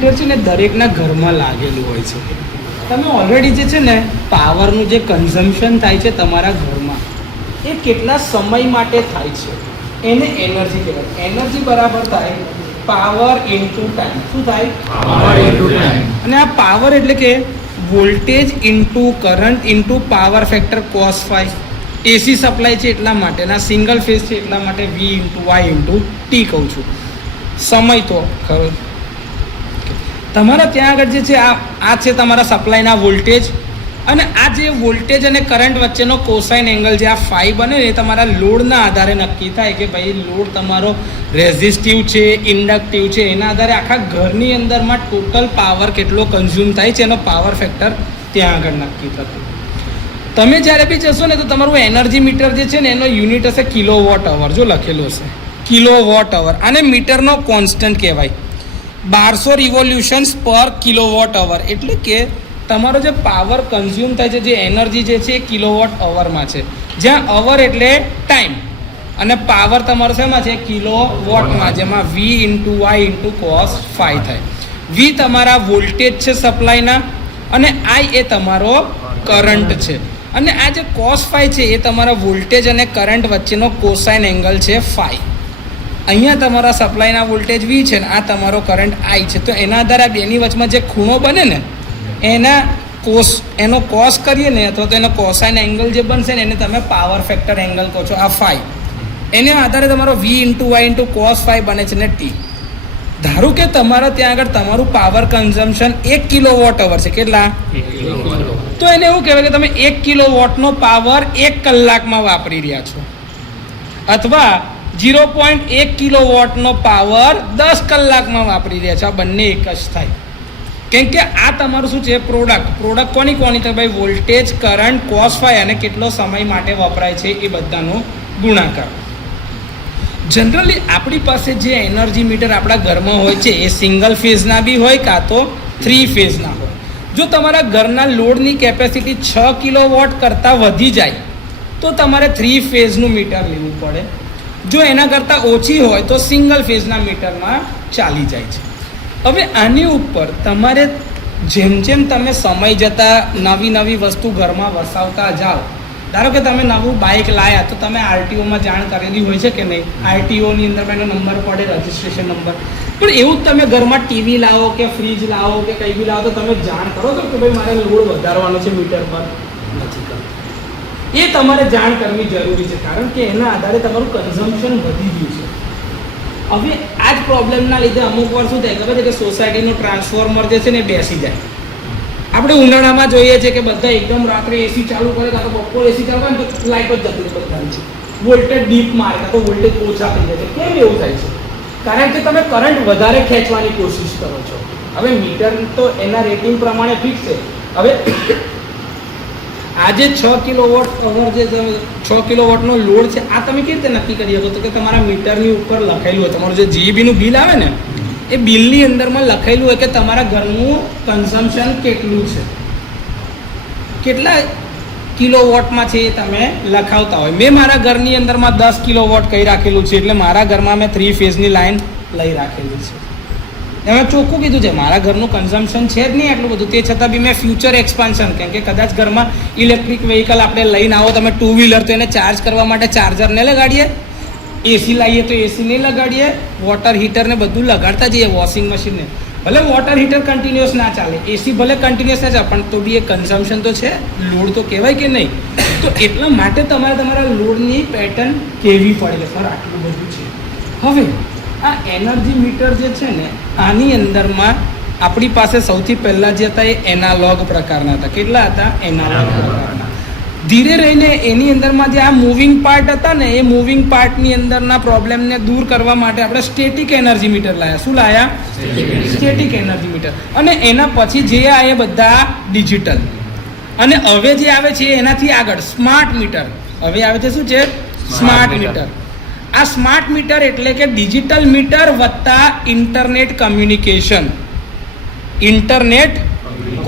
Metre છે ને દરેકના ઘરમાં લાગેલું હોય છે. તમે ઓલરેડી જે છે ને પાવરનું જે કન્ઝમ્પશન થાય છે તમારા ઘરમાં એ કેટલા સમય માટે થાય છે એને એનર્જી કહેવાય. એનર્જી બરાબર થાય પાવર ઇન્ટુ ટાઈમ. શું થાય? Power into time. અને આ પાવર એટલે કે voltage into current into power factor cos phi. AC supply છે એટલા માટે ના સિંગલ ફેઝ છે એટલા માટે V into Y into T કહું છું. સમય તો ખરો તમારા ત્યાં આગળ જે છે આ છે તમારા સપ્લાયના વોલ્ટેજ, અને આ જે વોલ્ટેજ અને કરંટ વચ્ચેનો કોસાઇન એંગલ જે આ ફાઈ બને ને એ તમારા લોડના આધારે નક્કી થાય કે ભાઈ લોડ તમારો રેઝિસ્ટિવ છે, ઇન્ડક્ટિવ છે, એના આધારે આખા ઘરની અંદરમાં ટોટલ પાવર કેટલો કન્ઝ્યુમ થાય છે એનો પાવર ફેક્ટર ત્યાં આગળ નક્કી થતું. તમે જ્યારે બી જશો ને તો તમારું એનર્જી મીટર જે છે ને એનો યુનિટ હશે કિલોવોટ અવર. જો લખેલું હશે કિલોવોટ અવર. આને મીટરનો કોન્સ્ટન્ટ કહેવાય. 1200 રિવોલ્યુશન્સ પર કિલોવોટ અવર. એટલે કે તમારો જે પાવર કન્ઝ્યુમ થાય છે, જે એનર્જી જે છે એ કિલોવોટ અવરમાં છે, જ્યાં અવર એટલે ટાઈમ અને પાવર તમારો શેમાં છે? કિલોવોટમાં, જેમાં V into Y into cos phi થાય. V તમારા વોલ્ટેજ છે સપ્લાયના અને I એ તમારો કરંટ છે. અને આ જે cos phi છે એ તમારા વોલ્ટેજ અને કરંટ વચ્ચેનો કોસાઇન એંગલ છે phi. અહીંયા તમારા સપ્લાયના વોલ્ટેજ V છે ને આ તમારો કરંટ I છે. તો એના આધારે આ બેની વચમાં જે ખૂણો બને ને એનો કોસ કરીએ ને અથવા તો એનો કોસાઇન એંગલ જે બનશે ને એને તમે પાવર ફેક્ટર એંગલ કહો છો. આ phi એને આધારે તમારો V into Y into cos phi બને છે ને T. ધારો કે તમારા ત્યાં આગળ તમારું પાવર કન્ઝમ્પશન 1 કિલોવોટ અવર છે. કેટલા? 1 કિલોવોટ. તો એને એવું કહેવાય કે તમે 1 કિલોવોટનો પાવર 1 કલાકમાં વાપરી રહ્યા છો, અથવા 0.1 કિલોવોટનો પાવર 10 કલાકમાં વાપરી રહ્યા છો. આ બંને એક જ થાય. કેમ કે આ તમારું શું છે? પ્રોડક્ટ કોની થાય? ભાઈ વોલ્ટેજ, કરંટ, cos phi અને કેટલો સમય માટે વપરાય છે એ બધાનો ગુણાકાર. જનરલી આપણી પાસે જે એનર્જી મીટર આપણા ઘરમાં હોય છે એ સિંગલ ફેઝના બી હોય કાં તો 3 ફેઝના હોય. જો તમારા ઘરના લોડની કેપેસિટી 6 કિલોવોટ કરતાં વધી જાય તો તમારે 3 ફેઝનું મીટર લેવું પડે. જો એના કરતાં ઓછી હોય તો સિંગલ ફેઝના મીટરમાં ચાલી જાય છે. હવે આની ઉપર તમારે જેમ જેમ તમે સમય જતાં નવી વસ્તુ ઘરમાં વસાવતા જાઓ, ધારો કે તમે નવું બાઇક લાવ્યા તો તમે આરટીઓમાં જાણ કરેલી હોય છે કે નહીં? આરટીઓની અંદર એનો નંબર પડે, રજિસ્ટ્રેશન નંબર. પણ એવું જ તમે ઘરમાં ટીવી લાવો કે ફ્રીજ લાવો કે કંઈ બી લાવો તો તમે જાણ કરો છો કે ભાઈ મારે લોડ વધારવાનો છે મીટર પર? નથી કરતો. એ તમારે જાણ કરવી જરૂરી છે, કારણ કે એના આધારે તમારું કન્ઝમ્પશન વધી ગયું છે. હવે આ જ પ્રોબ્લેમના લીધે અમુક વાર શું થાય ખબર છે કે સોસાયટીનું ટ્રાન્સફોર્મર જે છે ને બેસી જાય. આપણે ઉનાળામાં જોઈએ છીએ કે બધા એકદમ રાત્રે એસી ચાલુ કરે કાં તો બપોર એસી ચાલુ કરે તો લાઇટ જ જતી રહે બધાની છે. વોલ્ટેજ ડીપ મારે કાં તો વોલ્ટેજ ઓછા થઈ જાય છે. કેમ એવું થાય છે? કારણ કે તમે કરંટ વધારે ખેંચવાની કોશિશ કરો છો. હવે મીટર તો એના રેટિંગ પ્રમાણે ફિક્સ છે. હવે આજે 6 કિલોવોટ અવર જે 6 કિલોવોટનો લોડ છે આ તમે કેવી રીતે નક્કી કરી શકો? તો કે તમારા મીટરની ઉપર લખેલું હોય, તમારું જે જીબીનું બિલ આવે ને એ બિલની અંદરમાં લખેલું હોય કે તમારા ઘરનું કન્ઝમ્પશન કેટલું છે, કેટલા કિલોવોટમાં છે એ તમે લખાવતા હોય. મેં મારા ઘરની અંદરમાં 10 કિલોવોટ કહી રાખેલું છે, એટલે મારા ઘરમાં મેં 3 ફેઝની લાઈન લઈ રાખેલી છે. એમાં ચોખ્ખું કીધું છે મારા ઘરનું કન્ઝમ્પશન છે જ નહીં આટલું બધું. તે છતાં બી મેં ફ્યુચર એક્સપાન્શન, કેમ કે કદાચ ઘરમાં ઇલેક્ટ્રિક વ્હીકલ આપણે લઈને આવો તમે 2 વ્હીલર, તો એને ચાર્જ કરવા માટે ચાર્જરને લગાડીએ, એસી લાવીએ તો એસી નહીં લગાડીએ, વોટર હીટરને બધું લગાડતા જઈએ, વોશિંગ મશીનને. ભલે વોટર હીટર કન્ટિન્યુઅસ ના ચાલે, એસી ભલે કન્ટિન્યુઅસ ના ચાલે, પણ તો બી એ કન્ઝમ્પશન તો છે, લોડ તો કહેવાય કે નહીં? તો એટલા માટે તમારે તમારા લોડની પેટર્ન કહેવી પડે કે સર આટલું બધું છે. હવે આ એનર્જી મીટર જે છે ને આની અંદરમાં આપણી પાસે સૌથી પહેલાં જે હતા એ એનાલોગ પ્રકારના હતા. કેટલા હતા? એનાલોગ પ્રકારના. ધીરે રહીને એની અંદરમાં જે આ મૂવિંગ પાર્ટ હતા ને એ મૂવિંગ પાર્ટની અંદરના પ્રોબ્લેમને દૂર કરવા માટે આપણે સ્ટેટિક એનર્જી મીટર લાવ્યા. શું લાવ્યા? Static energy metre. અને એના પછી જે આ એ બધા ડિજિટલ. અને હવે જે આવે છે એનાથી આગળ સ્માર્ટ મીટર. હવે આવે છે શું છે? Smart meter. આ સ્માર્ટ મીટર એટલે કે ડિજિટલ મીટર વત્તા ઇન્ટરનેટ કોમ્યુનિકેશન. ઇન્ટરનેટ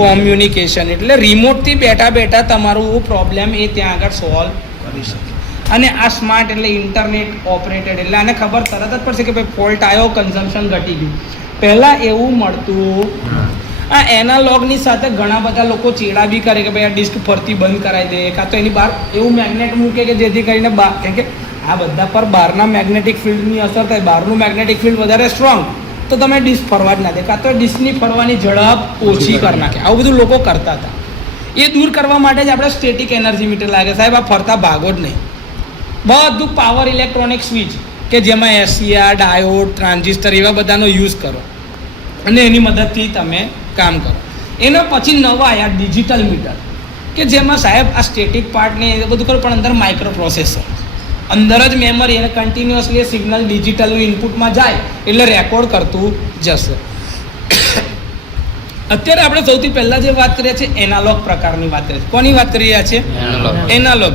કોમ્યુનિકેશન એટલે રિમોટથી બેઠા તમારું પ્રોબ્લેમ એ ત્યાં આગળ સોલ્વ કરી શકે. અને આ સ્માર્ટ એટલે ઇન્ટરનેટ ઓપરેટેડ, એટલે આને ખબર તરત જ પડશે કે ભાઈ ફોલ્ટ આવ્યો, કન્ઝમ્પશન ઘટી ગયું. પહેલાં એવું મળતું. આ એનાલોગની સાથે ઘણા બધા લોકો ચેડા બી કરે કે ભાઈ આ ડિસ્ક ફરતી બંધ કરાવી દે, કાં તો એની બહાર એવું મેગ્નેટ મૂકે કે જેથી કરીને કેમ કે આ બધા પર બહારના મેગ્નેટિક ફિલ્ડની અસર થાય. બહારનું મેગ્નેટિક ફિલ્ડ વધારે સ્ટ્રોંગ તો તમે ડિસ્ક ફરવા જ ના દે, કાં તો ડિસ્કની ફરવાની ઝડપ ઓછી કરી નાખે. આવું બધું લોકો કરતા હતા. એ દૂર કરવા માટે જ આપણે સ્ટેટિક એનર્જી મીટર લાગે. સાહેબ આ ફરતા ભાગો જ નહીં, બધું પાવર ઇલેક્ટ્રોનિક સ્વિચ કે જેમાં એસીઆર, ડાયોડ, ટ્રાન્ઝિસ્ટર એવા બધાનો યુઝ કરો અને એની મદદથી તમે કામ કરો. એના પછી નવા આવ્યા ડિજિટલ મીટર કે જેમાં સાહેબ આ સ્ટેટિક પાર્ટને એ બધું કરો, પણ અંદર માઇક્રો પ્રોસેસર, અંદર જ મેમરી અને કન્ટિન્યુઅસલી સિગ્નલ ડિજિટલનું ઇનપુટમાં જાય એટલે રેકોર્ડ કરતું જશે. અત્યારે આપણે સૌથી પહેલાં જે વાત કરીએ છીએ એનાલોગ પ્રકારની વાત કરીએ છીએ. કોની વાત કરી રહ્યા છીએ? એનાલોગ.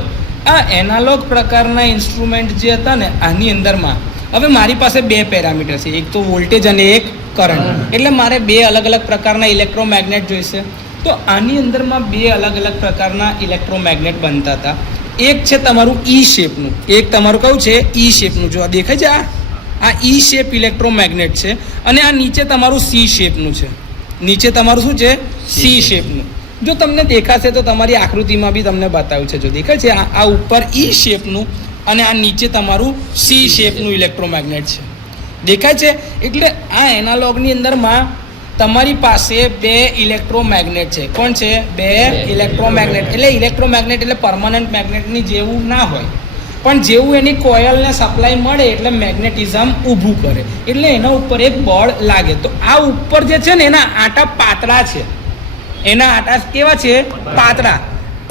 આ એનાલોગ પ્રકારના ઇન્સ્ટ્રુમેન્ટ જે હતા ને આની અંદરમાં હવે મારી પાસે બે પેરામીટર છે, એક તો વોલ્ટેજ અને એક કરંટ. એટલે મારે બે અલગ અલગ પ્રકારના ઇલેક્ટ્રોમેગ્નેટ જોઈશે. તો આની અંદરમાં બે અલગ અલગ પ્રકારના ઇલેક્ટ્રોમેગ્નેટ બનતા હતા. એક છે તમારું ઈ શેપનું, એક તમારું કયું છે ઈ શેપનું. જો આ દેખાય છે, આ ઈ શેપ ઇલેક્ટ્રોમેગ્નેટ છે અને આ નીચે તમારું સી શેપનું છે. નીચે તમારું શું છે? સી શેપનું. જો તમને દેખાશે તો તમારી આકૃતિમાં બી તમને બતાવ્યું છે. જો દેખાય છે, આ ઉપર ઈ શેપનું અને આ નીચે તમારું સી શેપનું ઇલેક્ટ્રોમેગ્નેટ છે. દેખાય છે? એટલે આ એનાલોગની અંદરમાં તમારી પાસે બે ઇલેક્ટ્રોમેગ્નેટ છે. કોણ છે? બે ઇલેક્ટ્રોમેગ્નેટ. એટલે ઇલેક્ટ્રોમેગ્નેટ એટલે પરમાનન્ટ મેગ્નેટની જેવું ના હોય, પણ જેવું એની કોયલને સપ્લાય મળે એટલે મેગ્નેટિઝમ ઊભું કરે, એટલે એના ઉપર એક બળ લાગે. તો આ ઉપર જે છે ને એના આટા પાતળા છે. એના આટા કેવા છે? પાતળા.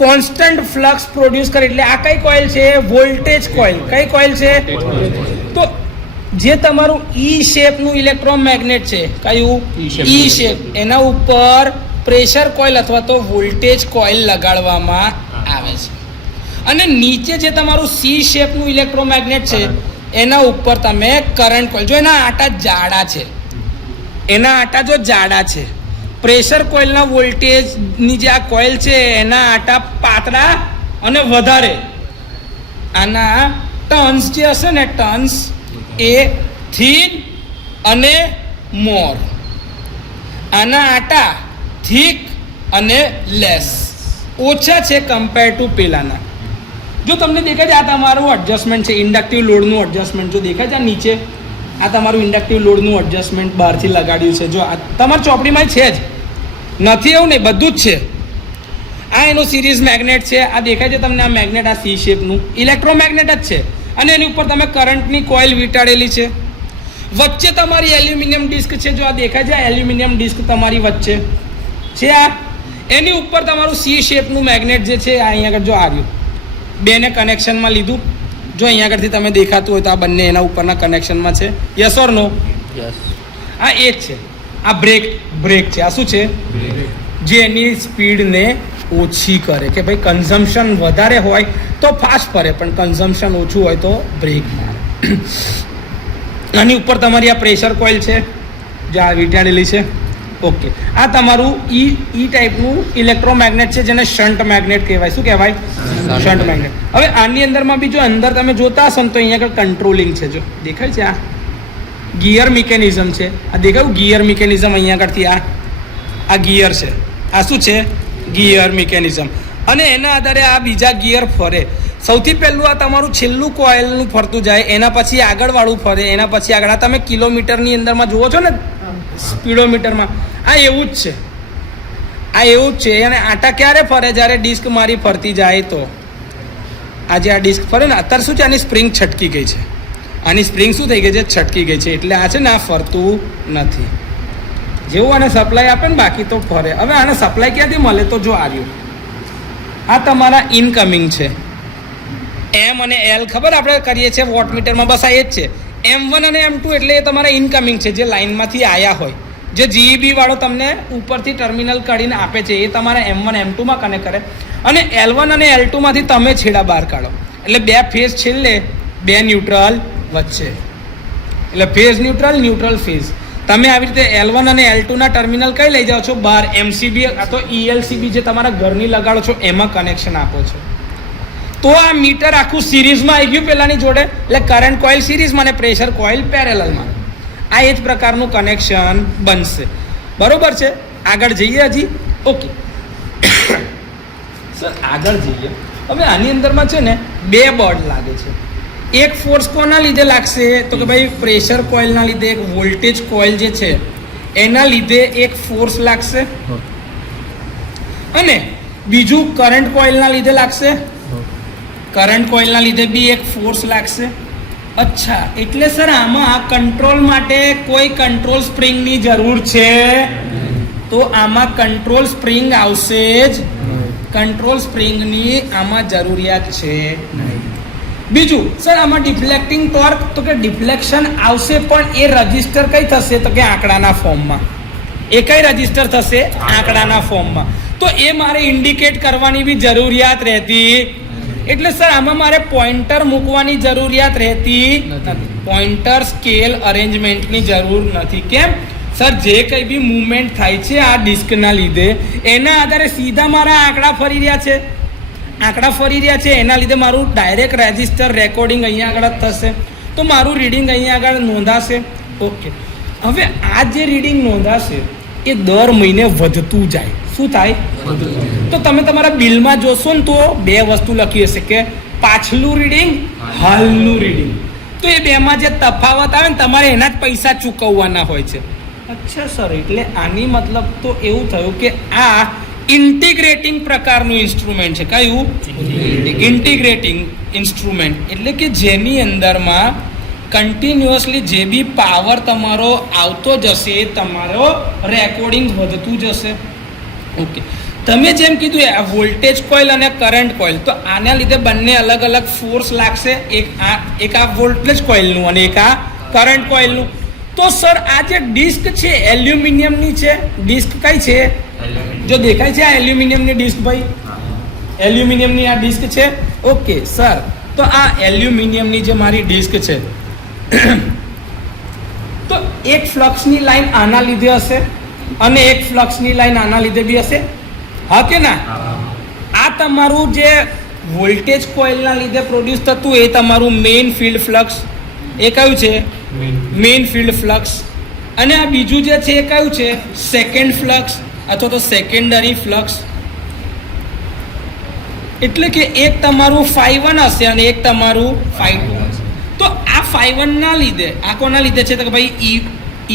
કોન્સ્ટન્ટ ફ્લક્સ પ્રોડ્યુસ કરે. એટલે આ કઈ કોઇલ છે? Voltage coil. કઈ કોઇલ છે? તો જે તમારું ઈ શેપનું ઇલેક્ટ્રોમેગ્નેટ છે, કયું? ઈ શેપ. એના ઉપર પ્રેશર કોઇલ અથવા તો વોલ્ટેજ કોઇલ લગાડવામાં આવે છે. અને નીચે જે તમારું સી શેપનું ઇલેક્ટ્રોમેગ્નેટ છે એના ઉપર તમે કરંટ કોઇલ. જો એના આટા જાડા છે, એના આટા જો જાડા છે, પ્રેશર કોઇલના વોલ્ટેજની જે આ કોઇલ છે એના આટા પાતળા અને વધારે. આના ટર્ન્સ જે હશે ને, ટર્ન્સ એ થીન અને મોર. આના આટા થીક અને લેસ, ઓછા છે કમ્પેર ટુ પેલાના. જો તમને દેખાય છે આ તમારું એડજસ્ટમેન્ટ છે, ઇન્ડક્ટિવ લોડનું એડજસ્ટમેન્ટ. જો દેખાય છે આ નીચે, આ તમારું ઇન્ડક્ટિવ લોડનું એડજસ્ટમેન્ટ બહારથી લગાડ્યું છે. જો આ તમારી ચોપડીમાં છે જ, નથી એવું નહીં, બધું જ છે. આ એનું સિરીઝ મેગ્નેટ છે. આ દેખાય છે તમને આ મેગ્નેટ, આ સી શેપનું ઇલેક્ટ્રોમેગ્નેટ જ છે. અને એની ઉપર તમે કરંટની કોઇલ વીંટાળેલી છે. વચ્ચે તમારી એલ્યુમિનિયમ ડિસ્ક છે. જો આ દેખાય છે, આ એલ્યુમિનિયમ ડિસ્ક તમારી વચ્ચે છે. આ એની ઉપર તમારું સી શેપનું મેગ્નેટ જે છે અહીંયા આગળ જો આવ્યું, બેને કનેક્શનમાં લીધું. જો અહીંયા આગળથી તમે દેખાતું હોય તો આ બંને એના ઉપરના કનેક્શનમાં છે. Yes or no? યસ. આ એ જ છે. આ બ્રેક છે. આ શું છે? જે એની સ્પીડને ઓછી કરે કે ભાઈ કન્ઝમ્પશન વધારે હોય તો ફાસ્ટ ફરે, પણ કન્ઝમ્પશન ઓછું હોય તો બ્રેક મારે. આની ઉપર તમારી આ પ્રેશર કોઇલ છે, જે આ વીંટાળેલી છે. ઓકે, આ તમારું ઈ ટાઈપનું ઇલેક્ટ્રોમેગ્નેટ છે, જેને શન્ટ મેગ્નેટ કહેવાય. શું કહેવાય? Shunt magnet. હવે આની અંદરમાં બી જો અંદર તમે જોતા હશો ને તો અહીંયા આગળ કંટ્રોલિંગ છે. જો દેખાય છે, આ ગિયર મિકેનિઝમ છે. આ દેખાયું ગિયર મિકેનિઝમ? અહીંયા આગળથી આ ગિયર છે. આ શું છે? Gear mechanism. અને એના આધારે આ બીજા ગિયર ફરે. સૌથી પહેલું આ તમારું છેલ્લું કોઇલનું ફરતું જાય, એના પછી આગળવાળું ફરે, એના પછી આગળ. આ તમે કિલોમીટરની અંદરમાં જુઓ છો ને, સ્પીડોમીટરમાં. આ એવું જ છે, આ એવું જ છે. અને આટા ક્યારે ફરે? જ્યારે ડિસ્ક મારી ફરતી જાય તો. આજે આ ડિસ્ક ફરે ને, અત્યારે શું છે, આની સ્પ્રિંગ છટકી ગઈ છે. આની સ્પ્રિંગ શું થઈ ગઈ છે? છટકી ગઈ છે. એટલે આ છે ને, આ ફરતું નથી. જેવું આને સપ્લાય આપે ને, બાકી તો ફરે. હવે આને સપ્લાય ક્યાંથી મળે? તો જો આવ્યું, આ તમારા ઇનકમિંગ છે. એમ અને એલ ખબર આપણે કરીએ છીએ વોટમીટરમાં, બસ આ એ જ છે. M1 અને M2 એટલે એ તમારા ઇનકમિંગ છે, જે લાઇનમાંથી આવ્યા હોય. જે GEB વાળો તમને ઉપરથી ટર્મિનલ કાઢીને આપે છે એ તમારા M1 M2માં કનેક્ટ કરે. અને L1 અને L2માંથી તમે છેડા બહાર કાઢો. એટલે બે ફેઝ છેલ્લે, બે ન્યુટ્રલ વચ્ચે. એટલે ફેઝ ન્યુટ્રલ, ન્યુટ્રલ ફેઝ. તમે આવી રીતે L1 અને L2ના ટર્મિનલ કઈ લઈ જાઓ છો? બહાર. MCB અથવા ELCB જે તમારા ઘરની લગાડો છો એમાં કનેક્શન આપો છો. તો આ મીટર આખું સિરીઝમાં આવી ગયું પહેલાંની જોડે. એટલે કરંટ કોઇલ સિરીઝમાં અને પ્રેશર કોઇલ પેરેલલમાં. આ એ જ પ્રકારનું કનેક્શન બનશે. બરોબર છે, આગળ જઈએ હજી. ઓકે સર, આગળ જઈએ. હવે આની અંદરમાં છે ને 2 બોર્ડ લાગે છે. એક ફોર્સ કોના લીધે લાગશે? તો કે ભાઈ પ્રેશર કોઇલના લીધે, એક વોલ્ટેજ કોઇલ જે છે એના લીધે એક ફોર્સ લાગશે, અને બીજું કરંટ કોઇલના લીધે લાગશે. કરંટ કોઇલના લીધે બી એક ફોર્સ લાગશે. અચ્છા, એટલે સર આમાં કંટ્રોલ માટે કોઈ કંટ્રોલ સ્પ્રિંગની જરૂર છે? તો આમાં કંટ્રોલ સ્પ્રિંગ આવશે જ. કંટ્રોલ સ્પ્રિંગની આમાં જરૂરિયાત છે નહીં. બીજું સર, આમાં ડિફ્લેક્ટિંગ ટોર્ક, તો કે ડિફ્લેક્શન આવશે, પણ એ રજિસ્ટર કઈ થશે? તો કે આંકડાના ફોર્મમાં. એ કઈ રજિસ્ટર થશે? આંકડાના ફોર્મમાં. તો એ મારે ઇન્ડિકેટ કરવાની બી જરૂરિયાત રહેતી. એટલે સર આમાં મારે પોઇન્ટર મૂકવાની જરૂરિયાત રહેતી નથી. પોઇન્ટર સ્કેલ અરેન્જમેન્ટની જરૂર નથી. કેમ? સર, જે કંઈ બી મૂવમેન્ટ થાય છે આ ડિસ્કના લીધે, એના આધારે સીધા મારા આંકડા ફરી રહ્યા છે. આંકડા ફરી રહ્યા છે એના લીધે મારું ડાયરેક્ટ રજિસ્ટર રેકોર્ડિંગ અહીંયા આગળ જ થશે. તો મારું રીડિંગ અહીંયા આગળ નોંધાશે. ઓકે, હવે આ જે રીડિંગ નોંધાશે એ દર મહિને વધતું જાય. શું થાય? તો તમે તમારા બિલમાં જોશો ને તો 2 વસ્તુ લખી હશે કે પાછલું રીડિંગ, હાલનું રીડિંગ. તો એ બેમાં જે તફાવત આવે ને તમારે એના જ પૈસા ચૂકવવાના હોય છે. અચ્છા સર, એટલે આની મતલબ તો એવું થયું કે આ ઇન્ટિગ્રેટિંગ પ્રકારનું ઇન્સ્ટ્રુમેન્ટ છે. કયું? Integrating instrument. એટલે કે જેની અંદરમાં કન્ટિન્યુઅસલી જે બી પાવર તમારો આવતો જશે તમારો રેકોર્ડિંગ વધતું જશે. ઓકે, તમે જેમ કીધું આ વોલ્ટેજ કોઇલ અને કરંટ કોઇલ, તો આના લીધે બંને અલગ અલગ ફોર્સ લાગશે. એક આ વોલ્ટેજ કોઇલનું અને એક આ કરંટ કોઇલનું. તો સર આ જે ડિસ્ક છે એલ્યુમિનિયમની છે. ડિસ્ક કઈ છે? જો દેખાય છે આ એલ્યુમિનિયમની ડિસ્ક ભાઈ, એલ્યુમિનિયમની આ ડિસ્ક છે. ઓકે સર, તો આ એલ્યુમિનિયમની જે મારી ડિસ્ક છે તો એક ફ્લક્સની લાઈન આના લીધે હશે અને એક ફ્લક્સની લાઈન આના લીધે બી હશે. હા કે ના? આ તમારું જે વોલ્ટેજ કોઇલના લીધે પ્રોડ્યુસ થતું એ તમારું મેઇન ફિલ્ડ ફ્લક્સ. એ કયું છે? Main field flux. અને આ બીજું જે છે એ કયું છે? સેકન્ડ ફ્લક્સ અથવા તો સેકન્ડરી ફ્લક્સ. એટલે કે એક તમારું φ1 હશે અને એક તમારું φ2 હશે. તો આ φ1 ના લીધે, આ કોના લીધે છે? તો કે ભાઈ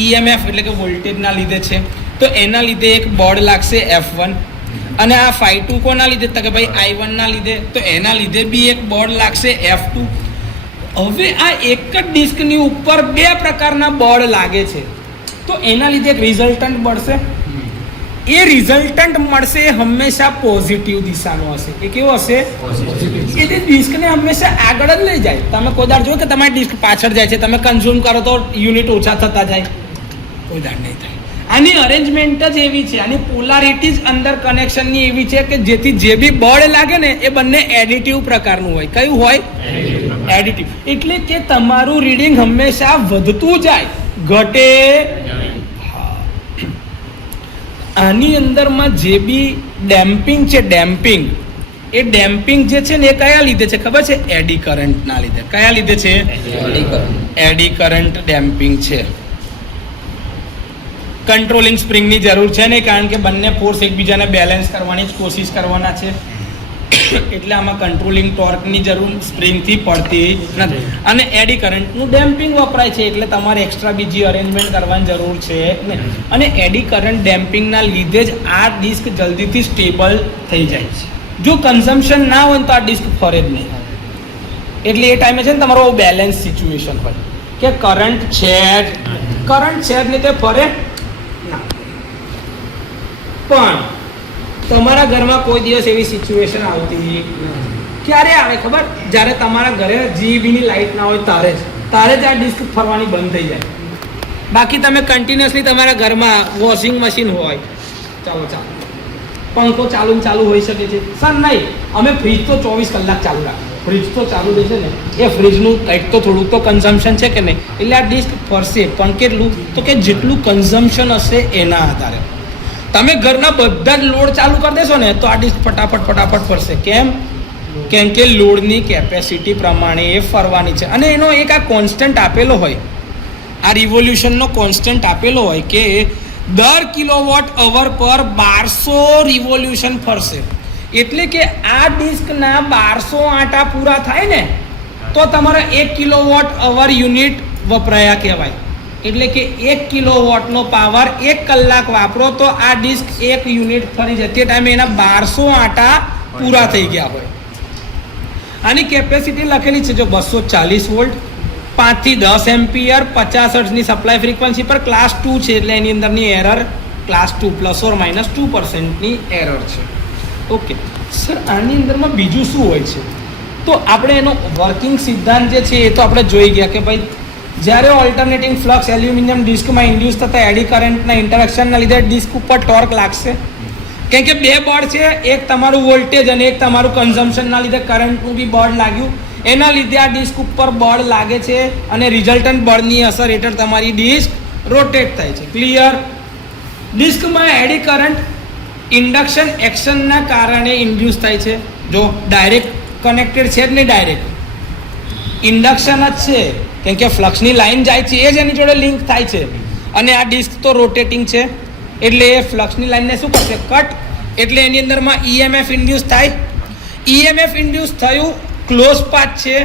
EMF એટલે કે વોલ્ટેજના લીધે છે. તો એના લીધે એક બોર્ડ લાગશે F1. અને આ φ2 કોના લીધે? તો કે ભાઈ I1 ના લીધે. તો એના લીધે બી એક બોર્ડ લાગશે F2. હવે આ એક જ ડિસ્કની ઉપર 2 પ્રકારના બોર્ડ લાગે છે. તો એના લીધે એક રિઝલ્ટન્ટ મળશે. એ રિઝલ્ટન્ટ મળશે એ હંમેશા પોઝિટિવ દિશાનો હશે. એ કેવો હશે? એ ડિસ્કને હંમેશા આગળ જ લઈ જાય. તમે કોઈ દાડ જો કે તમારી ડિસ્ક પાછળ જાય છે, તમે કન્ઝ્યુમ કરો તો યુનિટ ઓછા થતા જાય, કોઈ દાડ નહીં થાય. આની અરેન્જમેન્ટ જ એવી છે, આની પોલારિટી જ અંદર કનેક્શનની એવી છે કે જેથી જે બી બળ લાગે ને એ બંને એડિટિવ પ્રકારનું હોય. કયું હોય? એડિટિવ. એટલે કે તમારું રીડિંગ હંમેશા વધતું જાય, ઘટે. આની અંદરમાં જે બી ડેમ્પિંગ છે, ડેમ્પિંગ, એ ડેમ્પિંગ જે છે ને એ કયા લીધે છે ખબર છે? એડી કરંટના લીધે. કયા લીધે છે? એડી કરંટ ડેમ્પિંગ છે. કંટ્રોલિંગ સ્પ્રિંગની જરૂર છે નહીં, કારણ કે બંને ફોર્સ એકબીજાને બેલેન્સ કરવાની જ કોશિશ કરવાના છે. એટલે આમાં કંટ્રોલિંગ ટોર્કની જરૂર સ્પ્રિંગથી પડતી નથી. અને એડી કરંટનું ડેમ્પિંગ વપરાય છે, એટલે તમારે એક્સ્ટ્રા બીજી અરેન્જમેન્ટ કરવાની જરૂર છે નહીં. અને એડી કરંટ ડેમ્પિંગના લીધે જ આ ડિસ્ક જલ્દીથી સ્ટેબલ થઈ જાય છે. જો કન્ઝમ્પશન ના હોય તો આ ડિસ્ક ફરે જ નહીં. એટલે એ ટાઈમે છે ને તમારો બેલેન્સ સિચ્યુએશન હોય કે કરંટ છે જ નહીં તે ફરે ના. પણ તમારા ઘરમાં કોઈ દિવસ એવી સિચ્યુએશન આવતી ક્યારે આવે ખબર? જ્યારે તમારા ઘરે જીબીની લાઇટ ના હોય ત્યારે જ આ ડિસ્ક ફરવાની બંધ થઈ જાય. બાકી તમે કન્ટિન્યુઅસલી તમારા ઘરમાં વોશિંગ મશીન હોય, ચાલો પંખો ચાલુ હોઈ શકે છે. સર નહીં, અમે ફ્રીજ તો 24 કલાક ચાલુ રાખીએ. ફ્રીજ તો ચાલુ રહેશે ને, એ ફ્રીજનું કંઈક તો થોડુંક તો કન્ઝમ્પશન છે કે નહીં, એટલે આ ડિસ્ક ફરશે. પણ કેટલું? તો કે જેટલું કન્ઝમ્પશન હશે એના આધારે. તમે ઘરના બધા જ લોડ ચાલુ કરી દેશો ને તો આ ડિસ્ક ફટાફટ ફરશે. કેમ કે લોડની કેપેસિટી પ્રમાણે એ ફરવાની છે. અને એનો એક આ કોન્સ્ટન્ટ આપેલો હોય આ રિવોલ્યુશનનો કોન્સ્ટન્ટ આપેલો હોય કે દર કિલોવોટ અવર પર 1200 રિવોલ્યુશન ફરશે. એટલે કે આ ડિસ્કના 1200 આંટા પૂરા થાય ને તો તમારા 1 કિલોવોટ અવર યુનિટ વપરાયા કહેવાય. એટલે કે 1 કિલોવોટનો પાવર 1 કલાક વાપરો તો આ ડિસ્ક 1 યુનિટ ફરી જાય. તે ટાઈમે એના 1200 આંટા પૂરા થઈ ગયા હોય. આની કેપેસિટી લખેલી છે જો 240 વોલ્ટ, 5 થી 10 એમ્પિયર, 50 હર્ટ્ઝની સપ્લાય ફ્રીક્વન્સી પર. ક્લાસ 2 છે એટલે એની અંદરની એરર ક્લાસ 2 ±2%ની એરર છે. ઓકે સર, આની અંદરમાં બીજું શું હોય છે? તો આપણે એનો વર્કિંગ સિદ્ધાંત જે છે એ તો આપણે જોઈ ગયા કે ભાઈ જ્યારે ઓલ્ટરનેટિંગ ફ્લક્સ એલ્યુમિનિયમ ડિસ્કમાં ઇન્ડ્યુસ થતા એડી કરંટના ઇન્ટરેક્શનના લીધે ડિસ્ક ઉપર ટોર્ક લાગશે. કેમ કે બે બળ છે, એક તમારું વોલ્ટેજ અને એક તમારું કન્ઝમ્પશનના લીધે કરંટનું બી બળ લાગ્યું. એના લીધે આ ડિસ્ક ઉપર બળ લાગે છે અને રિઝલ્ટન્ટ બળની અસર હેઠળ તમારી ડિસ્ક રોટેટ થાય છે. ક્લિયર? ડિસ્કમાં એડી કરંટ ઇન્ડક્શન એક્શનના કારણે ઇન્ડ્યુસ થાય છે. જો ડાયરેક્ટ કનેક્ટેડ છે જ નહીં, ડાયરેક્ટ ઇન્ડક્શન જ છે. કેમ કે ફ્લક્સની લાઈન જાય છે એ જ એની જોડે લિંક થાય છે. અને આ ડિસ્ક તો રોટેટિંગ છે એટલે એ ફ્લક્સની લાઈનને શું કરશે? કટ. એટલે એની અંદરમાં EMF ઇન્ડ્યુસ થાય. EMF ઇન્ડ્યુસ થયું, ક્લોઝ પાથ છે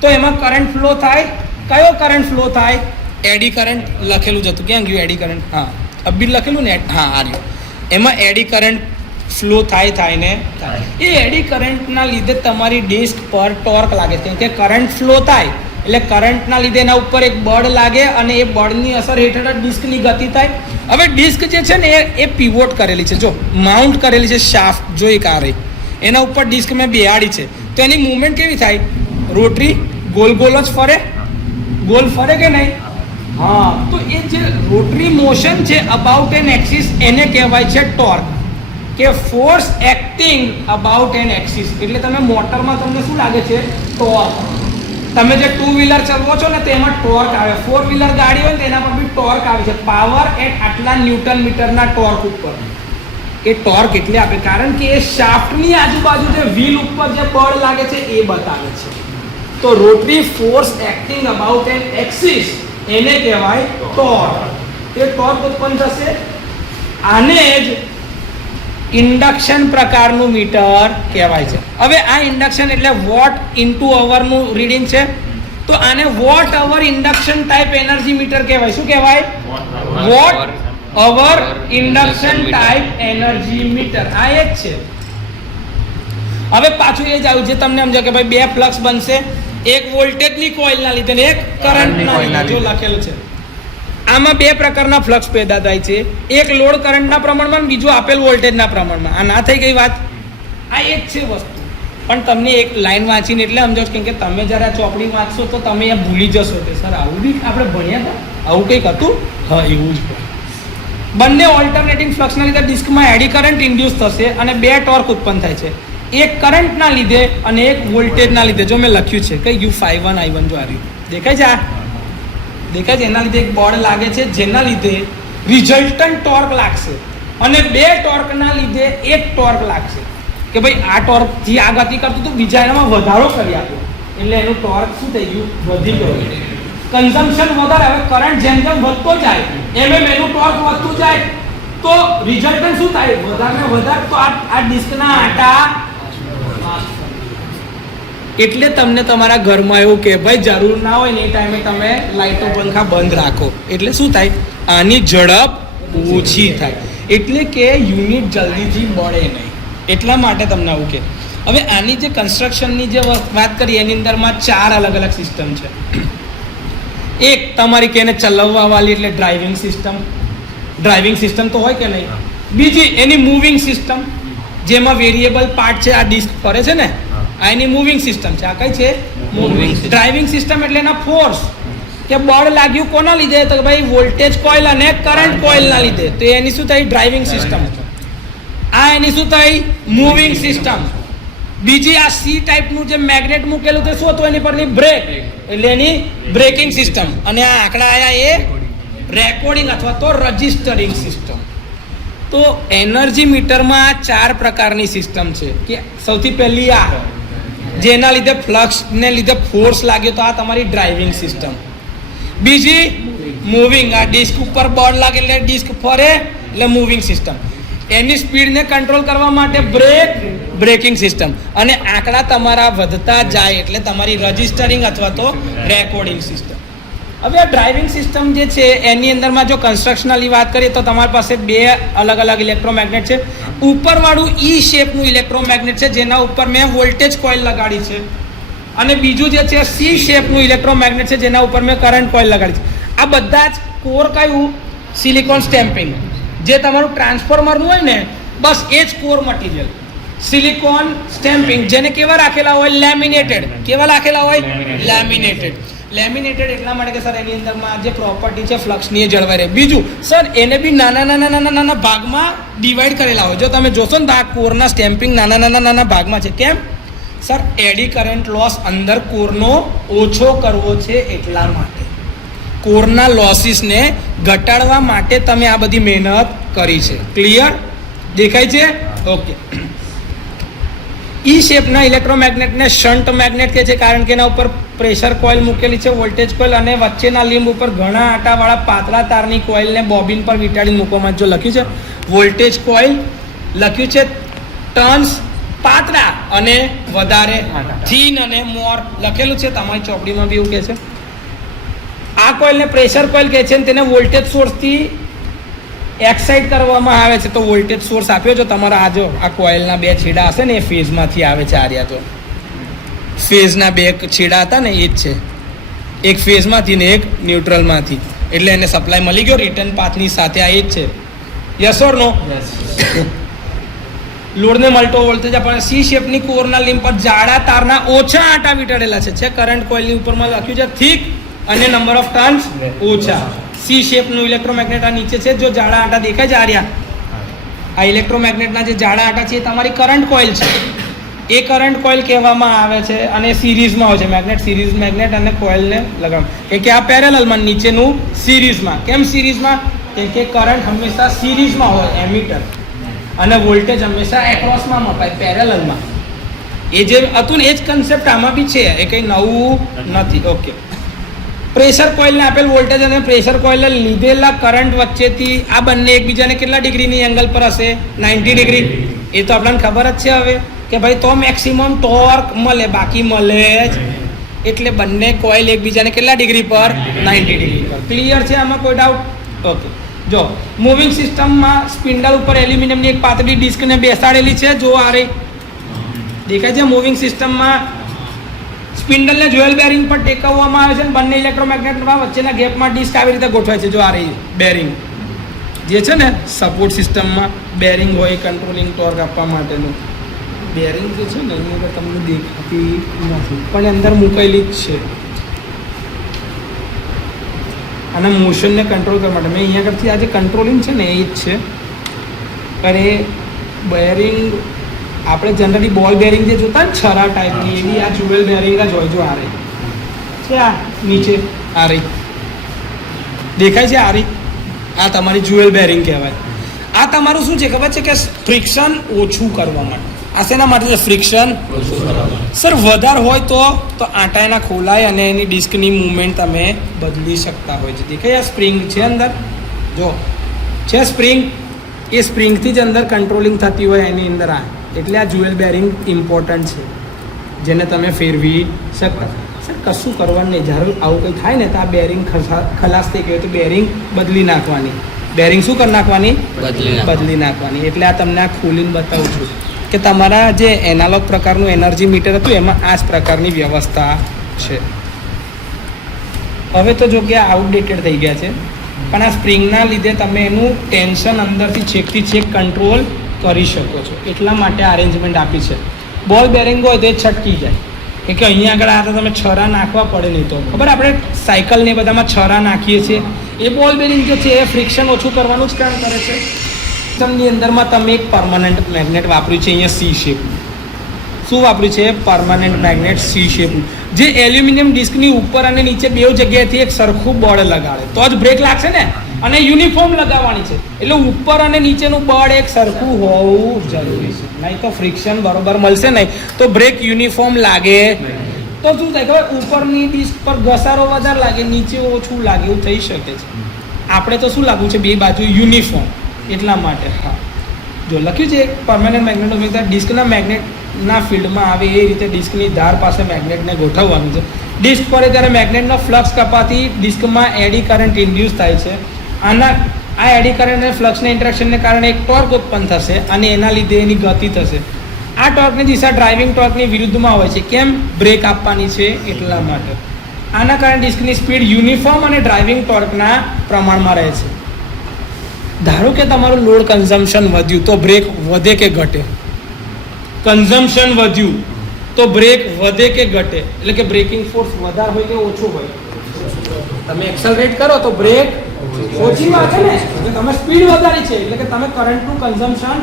તો એમાં કરંટ ફ્લો થાય. કયો કરંટ ફ્લો થાય? એડી કરંટ લખેલું જ હતું. ક્યાં ગયું એડી કરંટ? હા, અબી લખેલું ને. હા, આ રહ્યું. એમાં એડી કરંટ ફ્લો થાય ને થાય. એ એડી કરંટના લીધે તમારી ડિસ્ક પર ટોર્ક લાગે છે. કે કરંટ ફ્લો થાય એટલે કરંટના લીધે એના ઉપર એક બળ લાગે અને એ બળની અસર હેઠળ ડિસ્કની ગતિ થાય. હવે ડિસ્ક જે છે ને એ પીવોટ કરેલી છે. જો માઉન્ટ કરેલી છે શાફ્ટ, જો એક આ રહી, એના ઉપર ડિસ્ક મેં બેહાડી છે તો એની મૂવમેન્ટ કેવી થાય? રોટરી ગોલ ગોલ જ ફરે. ગોલ ફરે કે નહીં? હા. તો એ જે રોટરી મોશન છે અબાઉટ એન એક્સિસ એને કહેવાય છે ટોર્ક. કે force acting about N axis. એટલે તમે મોટરમાં તમને શું લાગે છે? ટોર્ક. તમે જે 2 વ્હીલર ચલાવો છો ને તેમાં ટોર્ક આવે. 4 વ્હીલર ગાડી હોય ને તેના પર બી ટોર્ક આવે છે. પાવર એટ આટલા ન્યૂટન મીટરના ટોર્ક ઉપર. એ ટોર્ક એટલે આપે કારણ કે એ શાફ્ટની આજુબાજુ જે વ્હીલ ઉપર જે બળ લાગે છે એ બતાવે છે. તો rotary force acting about N axis એને કહેવાય ટોર્ક. એ ટોર્ક ઉત્પન્ન થશે. આને જ ઇન્ડક્શન પ્રકારનું મીટર કહેવાય છે. હવે આ ઇન્ડક્શન એટલે વોટ ઇન્ટુ અવરનું રીડિંગ છે તો આને watt hour induction type energy metre કહેવાય. શું કહેવાય? Watt hour induction type energy metre. આ એ જ છે. હવે પાછું એ જ આવ્યું જે તમને સમજાય કે ભાઈ બે ફ્લક્સ બનશે, એક વોલ્ટેજની કોઇલના લીધે ને એક કરંટના લીધે. જો લખેલું છે આમાં બે પ્રકારના ફ્લક્સ પેદા થાય છે. એક લોડ કરંટના પ્રમાણમાં, બીજું આપેલ વોલ્ટેજના પ્રમાણમાં. આ ના થઈ ગઈ વાત? આ એક છે વસ્તુ. પણ તમને એક લાઈન વાંચીને એટલે સમજો કેમ કે તમે જ્યારે આ ચોપડી વાંચશો તો તમે અહીંયા ભૂલી જશો કે સર આવું બી આપણે ભણ્યા હતા, આવું કંઈક હતું. હા, એવું જ. બંને ઓલ્ટરનેટિંગ ફ્લક્સના લીધે ડિસ્કમાં એડી કરંટ ઇન્ડ્યુસ થશે અને બે ટોર્ક ઉત્પન્ન થાય છે. એક કરંટના લીધે અને એક વોલ્ટેજના લીધે. જો મેં લખ્યું છે કે U∅1 I1 જો આ રહ્યું દેખાય છે. દેખાય છે. એના લીધે એક બળ લાગે છે જેના લીધે રિઝલ્ટન્ટ ટોર્ક લાગશે અને બે ટોર્કના લીધે એક ટોર્ક લાગશે. કે ભાઈ આ ટોર્કથી આ ગતિ કરતું તો બીજા એનામાં વધારો કરી આપ્યો એટલે એનું ટોર્ક શું થઈ ગયું? વધી ગયું. કન્ઝમ્પશન વધારે. હવે કરંટ જેમ જેમ વધતો જાય એમ એનું ટોર્ક વધતું જાય તો રિઝલ્ટન્ટ શું થાય? વધારે વધારે. તો આ ડિસ્કના આંટા. એટલે તમને તમારા ઘરમાં એવું કે ભાઈ જરૂર ના હોય ને એ ટાઈમે તમે લાઇટો પંખા બંધ રાખો. એટલે શું થાય? આની ઝડપ ઓછી થાય. એટલે કે યુનિટ જલ્દીથી બળે નહીં. એટલા માટે તમને આવું કે. હવે આની જે કન્સ્ટ્રક્શનની જે વાત કરી એની અંદરમાં 4 અલગ અલગ સિસ્ટમ છે. એક તમારી કે એને ચલાવવા વાળી એટલે ડ્રાઇવિંગ સિસ્ટમ. ડ્રાઇવિંગ સિસ્ટમ તો હોય કે નહીં? બીજી એની મૂવિંગ સિસ્ટમ જેમાં વેરિયેબલ પાર્ટ છે. આ ડિસ્ક ફરે છે ને, આ એની મૂવિંગ સિસ્ટમ છે. આ કઈ છે? મૂવિંગ. ડ્રાઇવિંગ સિસ્ટમ એટલે એના ફોર્સ કે બળ લાગ્યું કોના લીધે? તો ભાઈ વોલ્ટેજ કોઇલ અને કરંટ કોઇલના લીધે. તો એની શું થઈ? Driving system. આ એની શું થઈ? Moving system. બીજી આ સી ટાઈપનું જે મેગ્નેટ મૂકેલું તે શું હતું? એની પરની બ્રેક એટલે એની બ્રેકિંગ સિસ્ટમ. અને આ આંકડા આયા એ રેકોર્ડિંગ અથવા તો રજિસ્ટરિંગ સિસ્ટમ. તો એનર્જી મીટરમાં આ 4 પ્રકારની સિસ્ટમ છે. કે સૌથી પહેલી આ જેના લીધે ફ્લક્સને લીધે ફોર્સ લાગ્યો તો આ તમારી ડ્રાઇવિંગ સિસ્ટમ. બીજી મૂવિંગ. આ ડિસ્ક ઉપર બળ લાગે એટલે ડિસ્ક ફરે એટલે મૂવિંગ સિસ્ટમ. એની સ્પીડને કંટ્રોલ કરવા માટે બ્રેકિંગ સિસ્ટમ. અને આંકડા તમારા વધતા જાય એટલે તમારી રજિસ્ટરિંગ અથવા તો રેકોર્ડિંગ સિસ્ટમ. હવે આ ડ્રાઇવિંગ સિસ્ટમ જે છે એની અંદરમાં જો કન્સ્ટ્રક્શનલી વાત કરીએ તો તમારી પાસે બે અલગ અલગ ઇલેક્ટ્રોમેગ્નેટ છે. ઉપરવાળું ઈ શેપનું ઇલેક્ટ્રોમેગ્નેટ છે જેના ઉપર મેં વોલ્ટેજ કોઇલ લગાડી છે, અને બીજું જે છે સી શેપનું ઇલેક્ટ્રોમેગ્નેટ છે જેના ઉપર મેં કરંટ કોઇલ લગાડી છે. આ બધા જ કોર કયું? Silicon stamping. જે તમારું ટ્રાન્સફોર્મરનું હોય ને બસ એ જ કોર મટીરિયલ સિલિકોન સ્ટેમ્પિંગ. જેને કેવા રાખેલા હોય? લેમિનેટેડ. કેવા રાખેલા હોય? લેમિનેટેડ. લેમિનેટેડ એટલા માટે કે સર એની અંદરમાં જે પ્રોપર્ટી છે ફ્લક્સની એ જળવાઈ રહે. બીજું સર એને બી નાના ભાગમાં ડિવાઈડ કરેલા હોય. જો તમે જોશો ને તો આ કોરના સ્ટેમ્પિંગ નાના ભાગમાં છે. કેમ? સર એડી કરંટ લોસ અંદર કોરનો ઓછો કરવો છે એટલા માટે. કોરના લોસીસને ઘટાડવા માટે તમે આ બધી મહેનત કરી છે. ક્લિયર? દેખાય છે? ઓકે. ઈ શેપના ઇલેક્ટ્રોમેગ્નેટને શન્ટ મેગ્નેટ કહે છે કારણ કે એના ઉપર પ્રેશર કોઇલ મૂકેલી છે, વોલ્ટેજ કોઇલ, અને વચ્ચેના લીંબ ઉપર ઘણા આટાવાળા પાતળા તારની કોઇલને બોબિન પર વીંટાળીને મૂકવામાં. જો લખ્યું છે વોલ્ટેજ કોઇલ, લખ્યું છે ટર્ન્સ પાતળા અને વધારે થીન અને મોર લખેલું છે. તમારી ચોપડીમાં બી એવું કહે છે. આ કોઇલને પ્રેશર કોઇલ કહે છે અને તેને વોલ્ટેજ સોર્સથી એક્સાઇટ કરવામાં આવે છે. તો વોલ્ટેજ સોર્સ આપ્યો જો તમારા આ જો આ કોઇલના બે છેડા હશે ને એ ફેઝમાંથી આવે છે. આર્યા તો ફેઝના બે છેડા હતા ને એ જ છે, એક ફેઝમાંથી ને એક ન્યુટ્રલમાંથી, એટલે એને સપ્લાય મળી ગયો રિટર્ન પાથની સાથે. આ એ જ છે. યસ ઓર નો? લોડને મળતો વોલ્ટેજ આપણે સી શેપની કોરના લીંબ પર જાડા તારના ઓછા આટા વીંટાળેલા છે. કરંટ કોઇલની ઉપરમાં લખ્યું છે થીક અને નંબર ઓફ ટર્ન્સ ઓછા. સી શેપનું ઇલેક્ટ્રોમેગ્નેટ આ નીચે છે. જો જાડા આટા દેખાય છે આર્યા, આ ઇલેક્ટ્રોમેગ્નેટના જે જાડા આટા છે એ તમારી કરંટ કોઇલ છે. એ કરંટ કોઇલ કહેવામાં આવે છે અને સિરીઝમાં હોય છે. મેગ્નેટ સિરીઝ મેગ્નેટ અને કોઇલને લગાવ કે આ પેરેલલમાં, નીચેનું સિરીઝમાં. કેમ સિરીઝમાં? કેમ કે કરંટ હંમેશા સિરીઝમાં હોય એમીટર, અને વોલ્ટેજ હંમેશા એક્રોસમાં મપાય પેરેલલમાં. એ જે હતું ને એ જ કન્સેપ્ટ આમાં બી છે, એ કંઈ નવું નથી. ઓકે. પ્રેશર કોઇલને આપેલ વોલ્ટેજ અને પ્રેશર કોઇલને લીધેલા કરંટ વચ્ચેથી આ બંને એકબીજાને કેટલા ડિગ્રીની એંગલ પર હશે? 90 ડિગ્રી. એ તો આપણને ખબર જ છે હવે કે ભાઈ તો મેક્સિમમ ટોર્ક મળે, બાકી મળે જ. એટલે બંને કોઇલ એકબીજાને કેટલા ડિગ્રી પર? 90 ડિગ્રી પર. ક્લિયર છે? આમાં કોઈ ડાઉટ? ઓકે. જો મૂવિંગ સિસ્ટમમાં સ્પિન્ડલ ઉપર એલ્યુમિનિયમની એક પાતળી ડિસ્કને બેસાડેલી છે. જો આ રહી દેખાય છે. મૂવિંગ સિસ્ટમમાં સ્પિન્ડલને જ્વેલ બેરિંગ પર ટેકવવામાં આવે છે અને બંને ઇલેક્ટ્રોમેગ્નેટમાં વચ્ચેના ગેપમાં ડિસ્ક આવી રીતે ગોઠવાય છે. જો આ રહી બેરિંગ જે છે ને સપોર્ટ સિસ્ટમમાં બેરિંગ હોય કંટ્રોલિંગ ટોર્ક આપવા માટેનું. બેરિંગ જે છે ને એની અંદર તમને દેખાતી નથી પણ અંદર મૂકેલી જ છે. અને મોશનને કંટ્રોલ કરવા માટે મેં અહીંયા આગળથી આ જે કંટ્રોલિંગ છે ને એ જ છે. પણ એ બેરિંગ આપણે જનરલી બોલ બેરિંગ જે જોતા ને છરા ટાઈપની, એવી આ જ્યુવેલ બેરિંગ જ હોય. જો આ રહી છે, આ નીચે આ રહી દેખાય છે. આ રહી આ તમારી જ્યુવેલ બેરિંગ કહેવાય. આ તમારું શું છે ખબર છે કે ફ્રિક્શન ઓછું કરવા માટે. આ શેના માટે છે? ફ્રિક્શન સર વધારે હોય તો આંટા એના ખોલાય અને એની ડિસ્કની મૂવમેન્ટ તમે બદલી શકતા હોય છે. દેખાય આ સ્પ્રિંગ છે અંદર, જો છે સ્પ્રિંગ, એ સ્પ્રિંગથી જ અંદર કંટ્રોલિંગ થતી હોય એની અંદર. આ એટલે આ જ્યુવેલ બેરિંગ ઇમ્પોર્ટન્ટ છે જેને તમે ફેરવી શકતા. સર કશું કરવાનું નહીં. જ્યારે આવું કંઈ થાય ને તો આ બેરિંગ ખલાસ થઈ ગયું તો બેરિંગ બદલી નાખવાની. બેરિંગ શું કરી નાખવાની? બદલી નાખવાની. એટલે આ તમને આ ખોલીને બતાવું છું કે તમારા જે એનાલોગ પ્રકારનું એનર્જી મીટર હતું એમાં આ જ પ્રકારની વ્યવસ્થા છે. હવે તો જો કે આઉટડેટેડ થઈ ગયા છે, પણ આ સ્પ્રિંગના લીધે તમે એનું ટેન્શન અંદરથી છેકથી છેક કંટ્રોલ કરી શકો છો. એટલા માટે અરેન્જમેન્ટ આપી છે. બોલ બેરિંગ હોય તો એ છટકી જાય કે અહીંયા આગળ આ તો તમે છરા નાખવા પડે. નહીં તો ખબર આપણે સાયકલ ને બધામાં છરા નાખીએ છીએ. એ બોલ બેરિંગ જે છે એ ફ્રિક્શન ઓછું કરવાનું જ કામ કરે છે. સિસ્ટમની અંદરમાં તમે એક પરમાનન્ટ મેગ્નેટ વાપર્યું છે અહીંયા સી શેપ. શું વાપર્યું છે? પરમાનન્ટ મેગ્નેટ સી શેપ, જે એલ્યુમિનિયમ ડિસ્કની ઉપર અને નીચે બે જગ્યાએથી એક સરખું બળ લગાડે તો જ બ્રેક લાગશે ને. અને યુનિફોર્મ લગાવવાની છે એટલે ઉપર અને નીચેનું બળ એક સરખું હોવું જરૂરી છે. નહીં તો ફ્રિક્શન બરોબર મળશે નહીં તો બ્રેક યુનિફોર્મ લાગે તો શું થાય ખબર, ઉપરની ડિસ્ક પર ઘસારો વધારે લાગે, નીચે ઓછું લાગે, એવું થઈ શકે છે. આપણે તો શું લાગવું છે, બે બાજુ યુનિફોર્મ, એટલા માટે. હા, જો લખ્યું છે પરમેનન્ટ મેગ્નેટોમોટિવ ડિસ્કના મેગ્નેટના ફિલ્ડમાં આવે એ રીતે ડિસ્કની ધાર પાસે મેગ્નેટને ગોઠવવાનું છે. ડિસ્ક પર ત્યારે મેગ્નેટનો ફ્લક્સ કપાતી ડિસ્કમાં એડી કરંટ ઇન્ડ્યુસ થાય છે. આ એડી કરંટ અને ફ્લક્સના ઇન્ટરેક્શનને કારણે એક ટોર્ક ઉત્પન્ન થશે અને એના લીધે એની ગતિ થશે. આ ટોર્કની દિશા ડ્રાઇવિંગ ટોર્કની વિરુદ્ધમાં હોય છે. કેમ? બ્રેક આપવાની છે એટલા માટે. આના કારણે ડિસ્કની સ્પીડ યુનિફોર્મ અને ડ્રાઇવિંગ ટોર્કના પ્રમાણમાં રહે છે. ધારો કે તમારું લોડ કન્ઝમ્પશન વધ્યું તો બ્રેક વધે કે ઘટે? કન્ઝમ્પશન વધ્યું તો બ્રેક વધે કે ઘટે? એટલે કે બ્રેકિંગ ફોર્સ વધારે હોય કે ઓછો હોય? તમે એક્સલરેટ કરો તો બ્રેક ઓછી વાગે ને, એટલે તમે સ્પીડ વધારી છે એટલે કે તમે કરંટનું કન્ઝમ્પશન.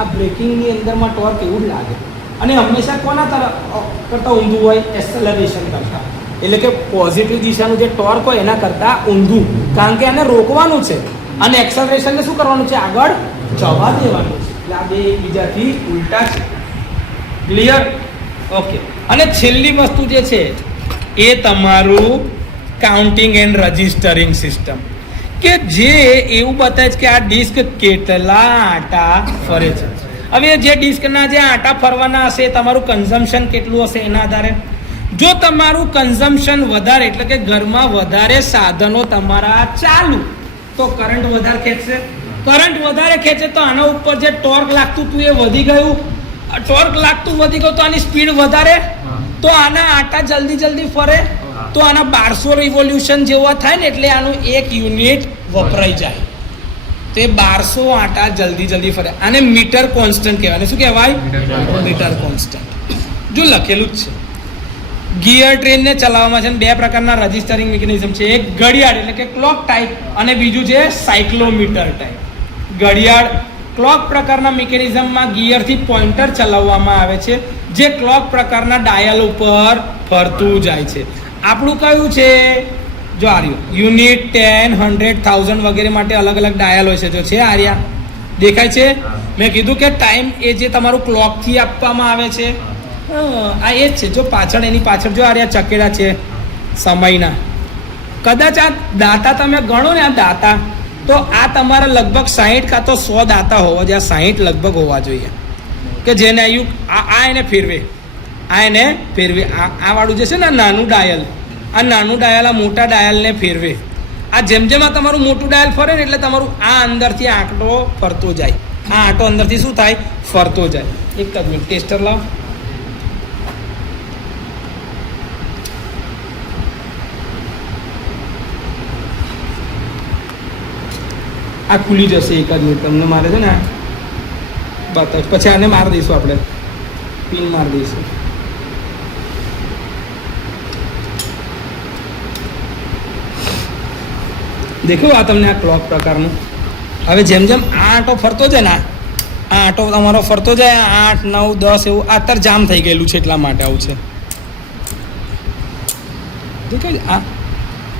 આ બ્રેકિંગની અંદરમાં ટોર્ક એવું જ લાગે અને હંમેશા કોના તરફ કરતાં ઊંધું હોય? એક્સેલરેશન કરતાં. એટલે કે પોઝિટિવ દિશાનું જે ટોર્ક હોય એના કરતાં ઊંધું, કારણ કે એને રોકવાનું છે અને એક્સેલરેશનને શું કરવાનું છે? આગળ જવા દેવાનું છે. એટલે આ બે એકબીજાથી ઉલટા છે. ક્લિયર? ઓકે. અને છેલ્લી વસ્તુ જે છે એ તમારું કાઉન્ટિંગ એન્ડ રજિસ્ટરિંગ સિસ્ટમ, કે જે એવું બતાવે છે કે આ ડિસ્ક કેટલા આટા ફરે છે. હવે જે ડિસ્કના જે આટા ફરવાના હશે તમારું કન્ઝમ્પશન કેટલું હશે એના આધારે. જો તમારું કન્ઝમ્પશન વધારે એટલે કે ઘરમાં વધારે સાધનો તમારા ચાલુ, તો કરંટ વધારે ખેંચશે. કરંટ વધારે ખેંચે તો આના ઉપર જે ટોર્ક લાગતું હતું એ વધી ગયું. ટોર્ક લાગતું વધી ગયું તો આની સ્પીડ વધારે, તો આના આટા જલ્દી ફરે, તો આના 1200 રિવોલ્યુશન જેવા થાય ને એટલે આનું 1 યુનિટ વપરાઈ જાય. તો એ 1200 આટા જલ્દી ફરે. આને મીટર કોન્સ્ટન્ટ કહેવાય. શું કહેવાય? Meter constant. જો લખેલું જ છે. ગિયર ટ્રેનને ચલાવવામાં છે ને 2 પ્રકારના રજિસ્ટરિંગ મિકેનિઝમ છે. એક ઘડિયાળ એટલે કે ક્લોક ટાઈપ અને બીજું છે સાયક્લોમીટર ટાઈપ. ઘડિયાળ ક્લોક પ્રકારના મિકેનિઝમમાં ગિયરથી પોઇન્ટર ચલાવવામાં આવે છે જે ક્લોક પ્રકારના ડાયલ ઉપર ફરતું જાય છે. આપણું કયું છે? જો આર્યું યુનિટ, 10, 100, 1000 વગેરે માટે અલગ અલગ ડાયલ હોય છે. જો છે આર્યા દેખાય છે? મેં કીધું કે ટાઈમ એ જે તમારું ક્લોકથી આપવામાં આવે છે આ એ જ છે. જો પાછળ એની પાછળ જો આર્યા ચકેડા છે સમયના. કદાચ આ દાતા તમે ગણો ને, આ દાતા તો આ તમારા લગભગ 60 કાં તો 100 દાતા હોવા જોઈએ. 60 લગભગ હોવા જોઈએ કે જેને આ એને ફેરવે, આ વાળું જે છે ને નાનું ડાયલ, આ નાનું ડાયલ આ મોટા ડાયલને ફેરવે. આ જેમ આ તમારું મોટું ડાયલ ફરે ને એટલે તમારું આ અંદરથી આંકડો ફરતો જાય. આ આંટો અંદરથી શું થાય? ફરતો જાય. એક જ મિનિટ ટેસ્ટર લાવ. આ ખુલી જશે એક જ મિનિટ. તમને મારે છે ને બતાવ, પછી આને મારી દઈશું, આપણે પિન મારી દઈશું. દેખ્યું આ તમને આ ક્લોક પ્રકારનું. હવે જેમ આ આંટો ફરતો જાય ને, આ આંટો તમારો ફરતો જાય 8, 9, 10 એવું. આ અત્યારે જામ થઈ ગયેલું છે એટલા માટે આવું છે. દેખાય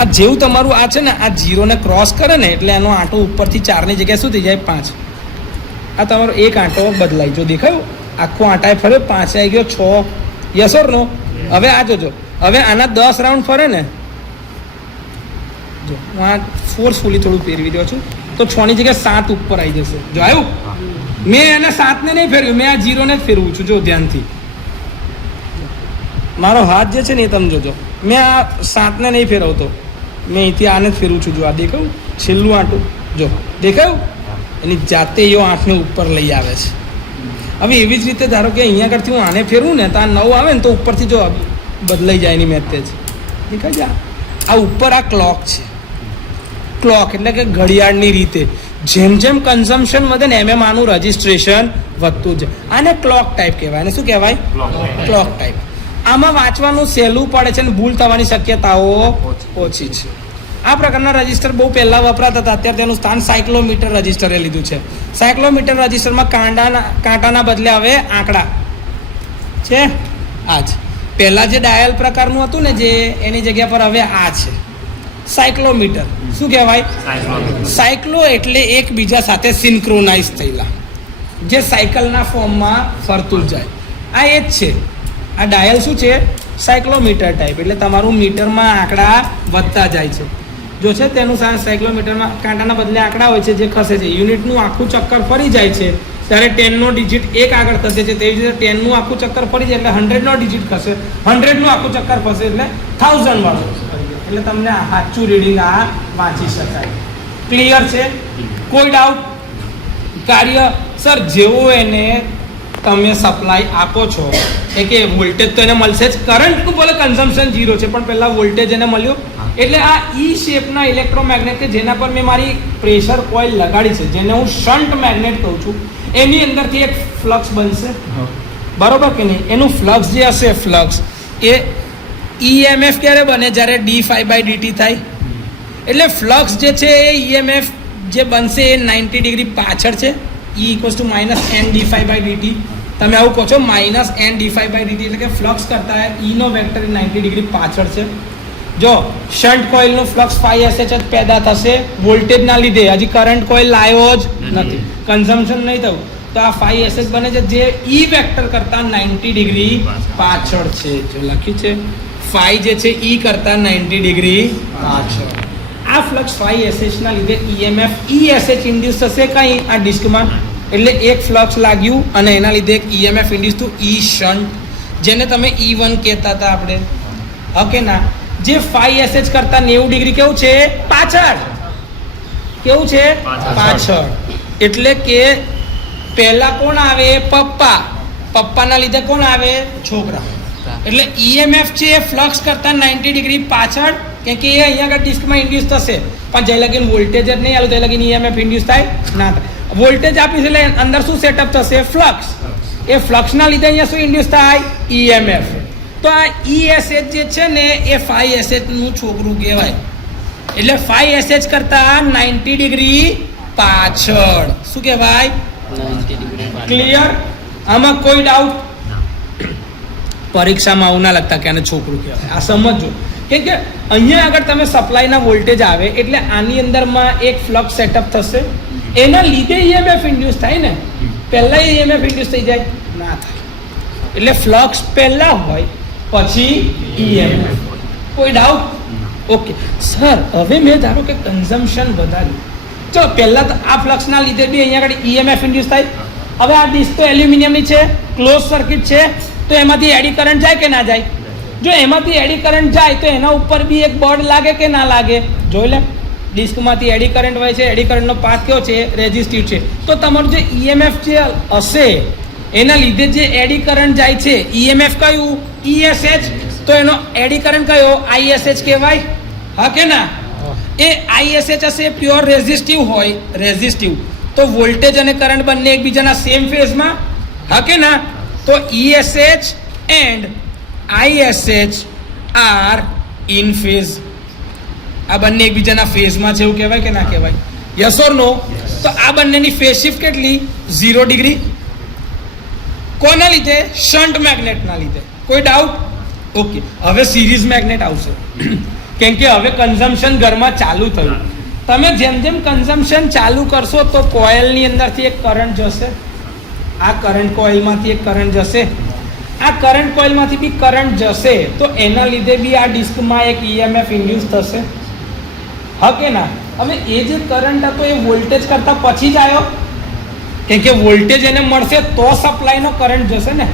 આ જેવું તમારું આ છે ને આ 0 ને ક્રોસ કરે ને એટલે એનો આંટો ઉપરથી 4ની જગ્યાએ શું થઈ જાય? 5. આ તમારો એક આંટો બદલાય. જો દેખાયું આખો આંટાએ ફર્યો, 5 આવી ગયો, 6. યસ ઓર નો? હવે આ જોજો, હવે આના 10 રાઉન્ડ ફરે ને, જો હું આ ફોર્સફુલી થોડું ફેરવી દઉં છું તો 6ની જગ્યાએ 7 ઉપર આવી જશે. જો આવ્યું? મેં એને 7ને નહીં ફેરવ્યું, મેં આ 0ને જ ફેરવું છું. જો ધ્યાનથી મારો હાથ જે છે ને એ તમે જોજો, મેં આ 7ને નહીં ફેરવતો, મેં અહીંથી આને જ ફેરવું છું. જો આ દેખાયું છેલ્લું આંટું? જો દેખાયું? એની જાતે એવો આંખને ઉપર લઈ આવે છે. હવે એવી જ રીતે ધારો કે અહીંયા આગળથી હું આને ફેરવું ને તો આ 9 આવે ને તો ઉપરથી જો બદલાઈ જાય એની મેથેજ. દેખાય છે? આ ઉપર આ ક્લોક છે. ક્લોક એટલે કે ઘડિયાળની રીતે જેમ કન્ઝમ્પશન વધે ને એમ આનું રજિસ્ટ્રેશન વધતું જાય. આને ક્લોક ટાઈપ કહેવાય. અને શું કહેવાય? Clock type. આમાં વાંચવાનું સહેલું પડે છે અને ભૂલ થવાની શક્યતાઓ ઓછી છે. આ પ્રકારના રજિસ્ટર બહુ પહેલાં વપરાતા હતા. અત્યારે તેનું સ્થાન સાયક્લોમીટર રજિસ્ટરે લીધું છે. સાયક્લોમીટર રજિસ્ટરમાં કાંટાના બદલે હવે આંકડા છે. આ જ પહેલાં જે ડાયલ પ્રકારનું હતું ને જે એની જગ્યા પર હવે આ છે સાયક્લોમીટર. શું કહેવાય? સાયક્લો એટલે એકબીજા સાથે સિન્ક્રોનાઇઝ થયેલા, જે સાયકલના ફોર્મમાં ફરતું જાય. આ એ જ છે. આ ડાયલ શું છે? સાયક્લોમીટર ટાઈપ, એટલે તમારું મીટરમાં આંકડા વધતા જાય છે. જો છે તેનું સાયક્લોમીટરમાં કાંટાના બદલે આંકડા હોય છે જે ખસે છે. યુનિટનું આખું ચક્કર ફરી જાય છે ત્યારે 10નો ડિજિટ એક આગળ ખસે છે. તેવી રીતે 10નું આખું ચક્કર ફરી જાય એટલે 100નો ડિજિટ ખસે. 100નું આખું ચક્કર ફસે એટલે 1000 વાળો. એટલે તમને સાચું રીડિંગ આ વાંચી શકાય. ક્લિયર છે? કોઈ ડાઉટ? કાર્ય સર જેવું એને તમે સપ્લાય આપો છો એ કે વોલ્ટેજ તો એને મળશે જ. કરંટનું બોલે કન્ઝમ્પશન 0 છે પણ પહેલાં વોલ્ટેજ એને મળ્યું. એટલે આ ઈ શેપના ઇલેક્ટ્રોમેગ્નેટ કે જેના પર મેં મારી પ્રેશર કોઇલ લગાડી છે, જેને હું શન્ટ મેગ્નેટ કહું છું, એની અંદરથી એક ફ્લક્સ બનશે. બરોબર કે નહીં? એનું ફ્લક્સ જે હશે, ફ્લક્સ એ EMF ક્યારે બને? જ્યારે d∅dt થાય. એટલે ફ્લક્સ જે છે એ EMF જે બનશે એ 90 ડિગ્રી પાછળ છે. E = -n dϕ/dt. તમે આવું કહો છો -n dϕ/dt, એટલે કે ફ્લક્સ કરતા E નો વેક્ટર 90 ડિગ્રી પાછળ છે. જો શન્ટ કોઇલનું ફ્લક્સ ϕ જ પેદા થશે વોલ્ટેજના લીધે. હજી કરંટ કોઇલ લાવ્યો જ નથી, કન્ઝમ્પશન નહીં થયું, તો આ ϕ બને છે જે E વેક્ટર કરતા 90 ડિગ્રી પાછળ છે. જો લખ્યું છે ϕ જે છે E કરતા 90 ડિગ્રી પાછળ. આ ફ્લક્સ ϕ ના લીધે EMF ESH ઇન્ડ્યુસ થશે કઈ આ ડિસ્કમાં. એટલે એક ફ્લક્સ લાગ્યું અને એના લીધે એક EMF ઇન્ડ્યુસ થયું E શન્ટ, જેને તમે E1 કહેતા હતા આપણે. ઓકે ના? જે ϕ કરતા 90 ડિગ્રી કેવું છે? પાછળ. કેવું છે? પાછળ. એટલે કે પહેલા કોણ આવે? પપ્પા. પપ્પાના લીધે કોણ આવે? છોકરા. એટલે EMF છે એ ફ્લક્સ કરતા 90 ડિગ્રી પાછળ, કે એ અહીંયા આગળ ડિસ્કમાં ઇન્ડ્યુસ થશે. પણ જે લગીન વોલ્ટેજ જ નહીં આવ્યું તે લગીન EMF ઇન્ડ્યુસ થાય ના થાય. વોલ્ટેજ આપીશ એટલે અંદર શું સેટઅપ થશે? ફ્લક્સ. એ ફ્લક્સના લીધે અહીંયા શું ઇન્ડ્યુસ થાય? EMF. તો આ ESH જે છે ને એ ϕ નું છોકરું કહેવાય. એટલે ϕ કરતા 90 ડિગ્રી પાછળ. શું કહેવાય? 90 ડિગ્રી. ક્લિયર? આમાં કોઈ ડાઉટ? પરીક્ષામાં આવું ના લગતા કે આને છોકરું કહેવાય. આ સમજો. કેમ કે અહીંયા આગળ તમે સપ્લાયના વોલ્ટેજ આવે એટલે આની અંદરમાં એક ફ્લક્સ સેટઅપ થશે. એના લીધે EMF ઇન્ડ્યુસ થાય ને. પહેલા EMF ઇન્ડ્યુસ થઈ જાય ના થાય. એટલે ફ્લક્સ પહેલા હોય પછી EMF. કોઈ ડાઉટ? ઓકે સર, હવે મેં ધારો કે કન્ઝમ્પશન વધાર્યું. ચલો પહેલા તો આ ફ્લક્સના લીધે બી અહીંયા આગળ EMF ઇન્ડ્યુસ થાય. હવે આ ડિસ્ક તો એલ્યુમિનિયમની છે, ક્લોઝ સર્કિટ છે, તો એમાંથી એડી કરંટ જાય કે ના જાય? જો એમાંથી એડી કરંટ જાય તો એના ઉપર બી એક બળ લાગે કે ના લાગે? જોઈ લે. ડિસ્કમાંથી એડી કરંટ હોય છે, એડી કરંટનો પાથ કયો છે? રેઝિસ્ટિવ છે. તો તમારું જે EMF જે હશે એના લીધે જે એડી કરંટ જાય છે, EMF કયું? ESH. તો એનો એડી કરંટ કયો? ISH કહેવાય. હા કે ના? એ ISH હશે પ્યોર રેઝિસ્ટિવ હોય. રેઝિસ્ટિવ તો વોલ્ટેજ અને કરંટ બંને એકબીજાના સેમ ફેઝમાં. હા કે ના? તો ESH and ISH are in phase. આ બંને એકબીજાના ફેઝમાં છે એવું કહેવાય કે ના કહેવાય? યસ ઓર નો? તો આ બંનેની ફેઝ શિફ્ટ કેટલી? 0 ડિગ્રી. કોના લીધે? શન્ટ મેગ્નેટના લીધે. કોઈ ડાઉટ? ઓકે. હવે સિરીઝ મેગ્નેટ આવશે. કેમ કે હવે કન્ઝમ્પશન ઘરમાં ચાલુ થયું. તમે જેમ જેમ કન્ઝમ્પશન ચાલુ કરશો તો કોઇલની અંદરથી એક કરંટ જશે. આ કરંટ કોઇલમાંથી એક કરંટ જશે. આ કરંટ કોઇલમાંથી બી કરંટ જશે તો એના લીધે બી આ ડિસ્કમાં એક EMF ઇન્ડ્યુસ થશે. હા કે ના? હવે એ જે કરંટ હતો એ વોલ્ટેજ કરતાં પછી જ આવ્યો. કેમ કે વોલ્ટેજ એને મળશે તો સપ્લાયનો કરંટ જશે ને.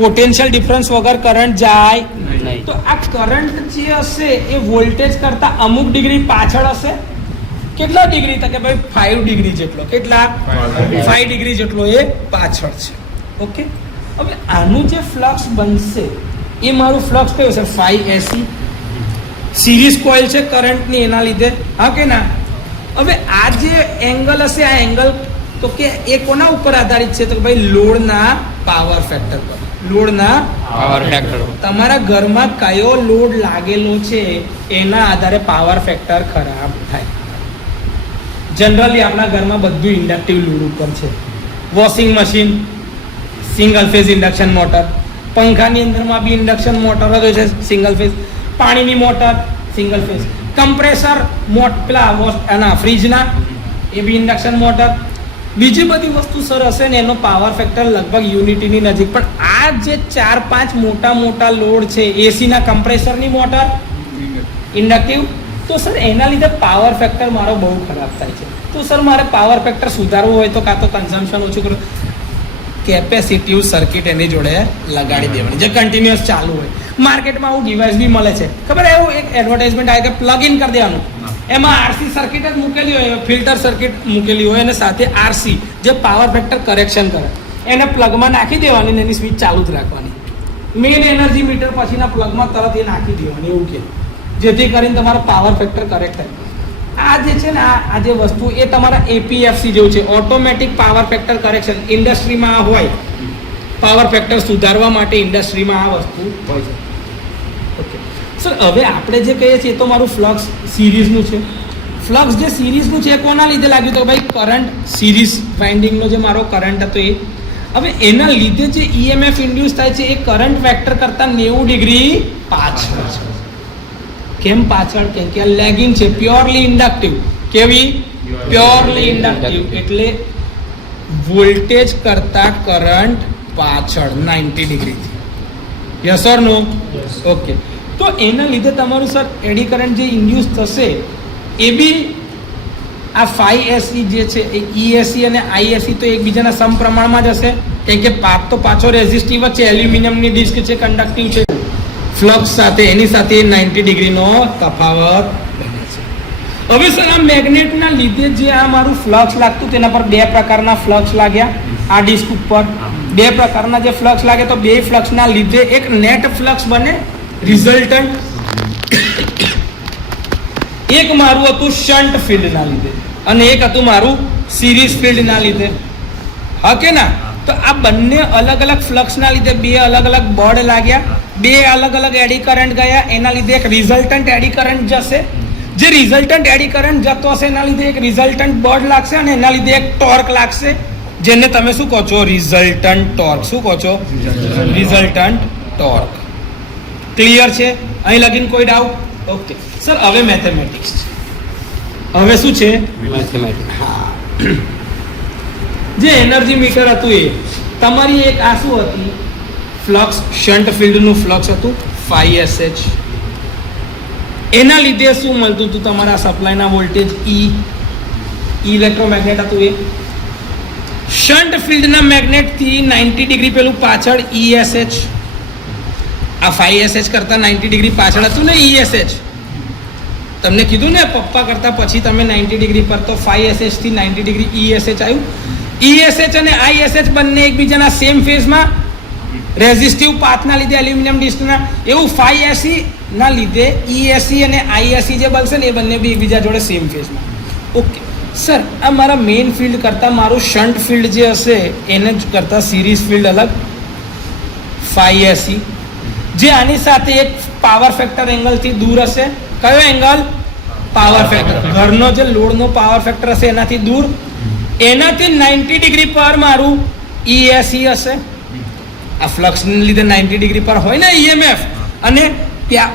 પોટેન્શિયલ ડિફરન્સ વગર કરંટ જાય નહીં. તો આ કરંટ જે હશે એ વોલ્ટેજ કરતાં અમુક ડિગ્રી પાછળ હશે. કેટલા ડિગ્રી? તો કે ભાઈ 5 ડિગ્રી જેટલો. કેટલા? 5 ડિગ્રી જેટલો એ પાછળ છે. ઓકે. હવે આનું જે ફ્લક્સ બનશે એ મારું ફ્લક્સ કયું છે? ϕ સિરીઝ કોઇલ છે કરંટની એના લીધે. હા કે ના? હવે આ જે એંગલ હશે આ એંગલ તો કે એ કોના ઉપર આધારિત છે? તો કે ભાઈ લોડના પાવર ફેક્ટર પર. લોડના પાવર ફેક્ટર. તમારા ઘરમાં કયો લોડ લાગેલો છે એના આધારે પાવર ફેક્ટર ખરાબ થાય. જનરલી આપણા ઘરમાં બધું ઇન્ડક્ટિવ લોડ ઉપર છે. Washing machine single phase induction motor, પંખાની અંદરમાં બી ઇન્ડક્શન મોટર જ છે સિંગલ ફેઝ, પાણીની મોટર સિંગલ ફેઝ, કમ્પ્રેસર પેલા ફ્રીજના એ બી ઇન્ડક્શન મોટર, બીજી બધી વસ્તુ સર હશે ને એનો પાવર ફેક્ટર લગભગ યુનિટીની નજીક, પણ આ જે 4-5 મોટા લોડ છે, એસીના કમ્પ્રેસરની મોટર, ઇન્ડક્ટિવ, તો સર એના લીધે પાવર ફેક્ટર મારો બહુ ખરાબ થાય છે. તો સર મારે પાવર ફેક્ટર સુધારવું હોય તો કાં તો કન્ઝમ્પશન ઓછું કરું, કેપેસિટિવ સર્કિટ એની જોડે લગાડી દેવાની જે કન્ટિન્યુઅસ ચાલુ હોય. માર્કેટમાં આવું ડિવાઇસ બી મળે છે, ખબર એવું એક એડવર્ટાઇઝમેન્ટ આવે કે પ્લગ ઇન કરી દેવાનું, એમાં આરસી સર્કિટ જ મૂકેલી હોય, ફિલ્ટર સર્કિટ મૂકેલી હોય અને સાથે આરસી જે પાવર ફેક્ટર કરેક્શન કરે, એને પ્લગમાં નાખી દેવાની ને એની સ્વિચ ચાલુ જ રાખવાની. મેઇન એનર્જી મીટર પછીના પ્લગમાં તરત એ નાખી દેવાની, એવું કે જેથી કરીને તમારો પાવર ફેક્ટર કરેક્ટ થાય. આ જે છે ને આ જે વસ્તુ એ તમારા એપીએફસી જેવું છે, ઓટોમેટિક પાવર ફેક્ટર કરેક્શન. ઇન્ડસ્ટ્રીમાં આ હોય, પાવર ફેક્ટર સુધારવા માટે ઇન્ડસ્ટ્રીમાં આ વસ્તુ હોય છે. ઓકે સર, હવે આપણે જે કહીએ છીએ તો મારું ફ્લક્સ સિરીઝનું છે. ફ્લક્સ જે સિરીઝનું છે એ કોના લીધે લાગ્યું? તો ભાઈ કરંટ સિરીઝ વાઇન્ડિંગનો જે મારો કરંટ હતો એ. હવે એના લીધે જે ઈએમએફ ઇન્ડ્યુસ થાય છે એ કરંટ વેક્ટર કરતાં 90 ડિગ્રી પાછળ છે. કેમ પાછળ? કેમ કે આ લેગિંગ છે, પ્યોરલી ઇન્ડક્ટિવ. કેવી? પ્યોરલી ઇન્ડક્ટિવ એટલે વોલ્ટેજ કરતા કરંટ પાછળ 90 ડિગ્રીથી. Yes or no? ઓકે. તો એના લીધે તમારું સર એડી કરંટ જે ઇન્ડ્યુસ થશે એ બી આ 5SE જે છે એ ESE અને ISE તો એકબીજાના સમપ્રમાણમાં જ હશે, કેમ કે પાથ તો પાછો રેઝિસ્ટિવ છે, એલ્યુમિનિયમની ડિસ્ક છે, કંડક્ટિવ છે. ફ્લક્સ સાથે એની સાથે 90 ડિગ્રીનો તફાવત બને છે. હવે સર આ મેગ્નેટના લીધે જે આ મારું ફ્લક્સ લાગતું તેના પર 2 પ્રકારના ફ્લક્સ લાગ્યા. આ ડિસ્ક ઉપર 2 પ્રકારના જે ફ્લક્સ લાગે તો 2 ફ્લક્સના લીધે એક નેટ ફ્લક્સ બને, રિઝલ્ટન્ટ. એક મારું હતું શન્ટ ફિલ્ડના લીધે અને એક હતું મારું સિરીઝ ફિલ્ડના લીધે. હા કે ના? તો આ બંને અલગ અલગ ફ્લક્સના લીધે 2 અલગ અલગ બળ લાગ્યા, 2 અલગ અલગ એડી કરંટ ગયા. એના લીધે એક રિઝલ્ટન્ટ એડી કરંટ જશે. જે રિઝલ્ટન્ટ એડી કરંટ જતો હશે એના લીધે એક રિઝલ્ટન્ટ બળ લાગશે અને એના લીધે એક ટોર્ક લાગશે, જેને તમે શું કહો છો? Resultant torque. શું કહો છો? Resultant torque. ક્લિયર છે? અહીં લગીન કોઈ ડાઉટ? ઓકે સર, હવે મેથેમેટિક્સ છે. હવે શું છે? મેથેમેટિક્સ. હા, જે એનર્જી મીટર હતું એ તમારી એક આ શું હતી? ફ્લક્સ, શન્ટ ફિલ્ડનું ફ્લક્સ હતું 5SH. એના લીધે શું મળતું હતું? તમારા સપ્લાયના વોલ્ટેજ E. ઇલેક્ટ્રોમેગ્નેટ હતું એ. શન્ટ ફિલ્ડના મેગ્નેટથી 90 ડિગ્રી પેલું પાછળ ESH. આ 5SH કરતા 90 ડિગ્રી પાછળ હતું ને ESH. તમને કીધું ને પપ્પા કરતા પછી તમે 90 ડિગ્રી પર, તો 5SH થી 90 ડિગ્રી ESH આવ્યું. ESH અને ISH બંને એકબીજાના સેમ ફેઝમાં, રેઝિસ્ટિવ પાથના લીધે એલ્યુમિનિયમ ડિસ્કના. એવું 5SE ના લીધે ESE અને ISE જે બનશે ને એ બંને બી એકબીજા જોડે સેમ ફેઝમાં. ઓકે સર, આ મારા મેઇન ફિલ્ડ કરતાં મારું શન્ટ ફિલ્ડ જે હશે એને જ કરતાં સિરીઝ ફિલ્ડ અલગ 5SE, જે આની સાથે એક પાવર ફેક્ટર એંગલથી દૂર હશે. કયો એંગલ? Power factor. ઘરનો જે લોડનો પાવર ફેક્ટર હશે એનાથી દૂર. એનાથી 90 ડિગ્રી પર મારું ESE હશે. આ ફ્લક્સને લીધે 90 ડિગ્રી પર હોય ને EMF, અને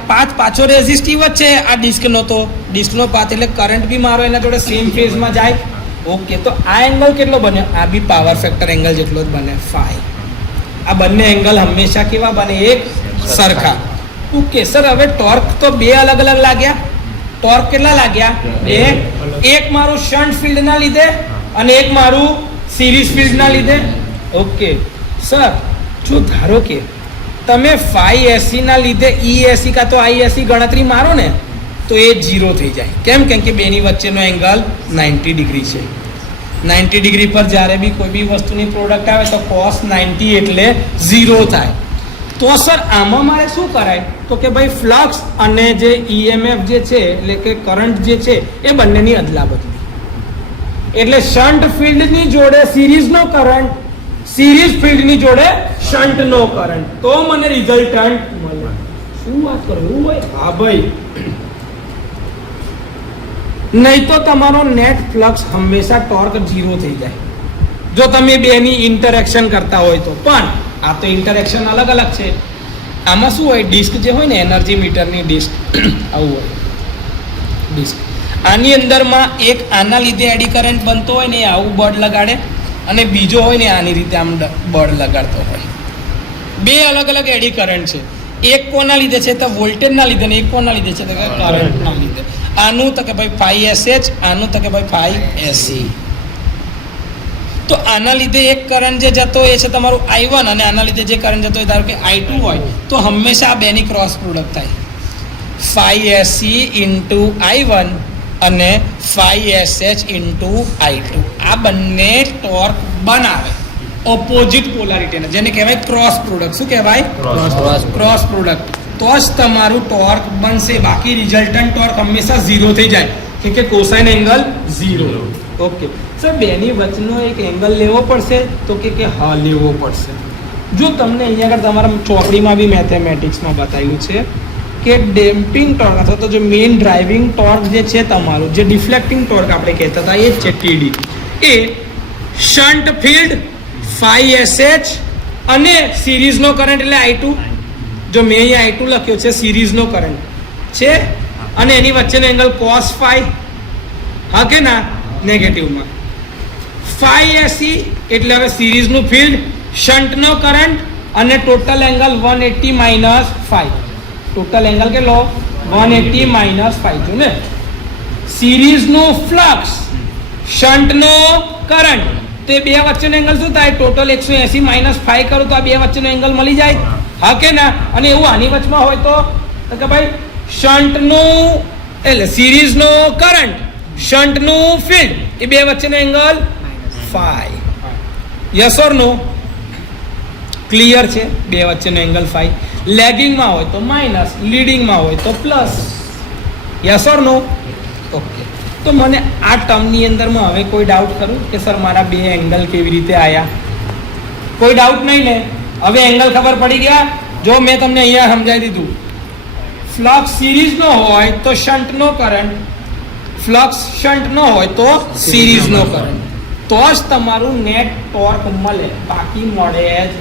પાથ પાછો રેઝિસ્ટિવ જ છે આ ડિસ્કનો. તો ડિસ્કનો પાથ એટલે કરંટ બી મારો એના જોડે સેમ ફેઝમાં જાય. ઓકે, તો આ એંગલ કેટલો બને? આ બી પાવર ફેક્ટર એંગલ જેટલો જ બને 5. આ બંને એંગલ હંમેશા કેવા બને? એક સરખા. ઓકે સર, હવે ટોર્ક તો 2 અલગ અલગ લાગ્યા. ટોર્ક કેટલા લાગ્યા? 2. એક મારું શન્ટ ફિલ્ડના લીધે અને એક મારું સિરીઝ ફિલ્ડના લીધે. ઓકે સર, જો ધારો કે તમે 5SE ના લીધે ESE કાં તો ISE ગણતરી મારો ને તો એ 0 થઈ જાય. કેમ? કેમ કે બેની વચ્ચેનો એંગલ 90 ડિગ્રી છે. 90 ડિગ્રી પર જ્યારે બી કોઈ બી વસ્તુની પ્રોડક્ટ આવે તો cos 90 એટલે 0 થાય. તો સર આમાં મારે શું કરાય? તો કે ભાઈ ફ્લક્સ અને જે EMF જે છે એટલે કે કરંટ જે છે એ બંનેની અદલા બદલી. એટલે શન્ટ ફિલ્ડની જોડે સિરીઝનો કરંટ, સિરીઝ ફિલ્ડની જોડે શન્ટનો કરંટ, તો મને રિઝલ્ટન્ટ મળે. શું વાત કરો? એવું હોય? હા ભાઈ. નહીં તો તમારો નેટ ફ્લક્સ હંમેશા ટોર્ક 0 થઈ જાય જો તમે બેની ઇન્ટરેક્શન કરતા હોય તો. પણ આ તો ઇન્ટરેક્શન અલગ અલગ છે. આમાં શું હોય? ડિસ્ક જે હોય ને, એનર્જી મીટરની ડિસ્ક આવું હોય ડિસ્ક. આની અંદરમાં એક આના લીધે એડી કરંટ બનતો હોય ને એ આવું બળ લગાડે અને બીજો હોય ને આની રીતે આમ બળ લગાડતો હોય. બે અલગ અલગ એડી કરંટ છે. એક કોના લીધે છે તો વોલ્ટેજના લીધે ને એક કોના લીધે છે તો કે કરંટના લીધે. આનું તો કે ભાઈ 5SH, આનું તો કે ભાઈ 5SE. તો આના લીધે એક કરંટ જે જતો હોય એ છે તમારું I1 અને આના લીધે જે કરંટ જતો હોય ધારો કે I2 હોય તો હંમેશા આ બેની ક્રોસ પ્રોડક્ટ થાય. 5SE into I1 અને 5SH into I2 આ બંને ટોર્ક બનાવે ઓપોઝિટ પોલારિટીને, જેને કહેવાય ક્રોસ પ્રોડક્ટ. શું કહેવાય? Cross product. તો જ તમારું ટોર્ક બનશે, બાકી રિઝલ્ટન્ટ ટોર્ક હંમેશા 0 થઈ જાય કે કોસાઇન એંગલ 0. ઓકે સર, બેની વચ્ચેનો એક એંગલ લેવો પડશે તો કે હા લેવો પડશે. જો તમને અહીંયા આગળ તમારા ચોપડીમાં બી મેથેમેટિક્સમાં બતાવ્યું છે કે ડેમ્પિંગ ટોર્ક અથવા તો જે મેઇન ડ્રાઇવિંગ ટોર્ક જે છે તમારું, જે ડિફ્લેક્ટિંગ ટોર્ક આપણે કહેતા હતા એ જ છે TD, એ શન્ટ ફિલ્ડ 5SH અને સિરીઝનો કરંટ એટલે I2. જો મેં અહીંયા I2 લખ્યો છે, સિરીઝનો કરંટ છે અને એની વચ્ચેનો એંગલ cos phi, હા કે ના, નેગેટિવમાં. 5SE એટલે હવે સિરીઝનું ફિલ્ડ, શન્ટનો કરંટ અને total angle 180 minus 5. Total angle કેટલો? 180 માઇનસ 5. જો ને સિરીઝનું ફ્લક્સ, શન્ટનો કરંટ, તો એ બે વચ્ચેનો એંગલ શું થાય? ટોટલ 180 માઇનસ 5 કરું તો આ બે વચ્ચેનો એંગલ મળી જાય, હા કે ના? અને એવું આની વચમાં હોય તો કે ભાઈ શન્ટનું એટલે સિરીઝનો કરંટ, શન્ટનું ફિલ્ડ, એ બે વચ્ચેનો angle 5. Yes or no? Clear છે? બે વચ્ચેનો એંગલ 5. લેગિંગમાં હોય તો માઇનસ, લીડિંગમાં હોય તો plus. Yes or no? Okay. તો મને આ ટર્મની અંદરમાં હવે કોઈ ડાઉટ કરું કે સર મારા બે એંગલ કેવી રીતે આવ્યા? કોઈ ડાઉટ નહીં ને? હવે એંગલ ખબર પડી ગયા? જો મેં તમને અહીંયા સમજાવી દીધું, ફ્લક્સ સિરીઝનો હોય તો શન્ટનો કરંટ, ફ્લક્સ શન્ટનો હોય તો સિરીઝનો કરંટ, તો જ તમારું નેટ ટોર્ક મળે, બાકી મળે જ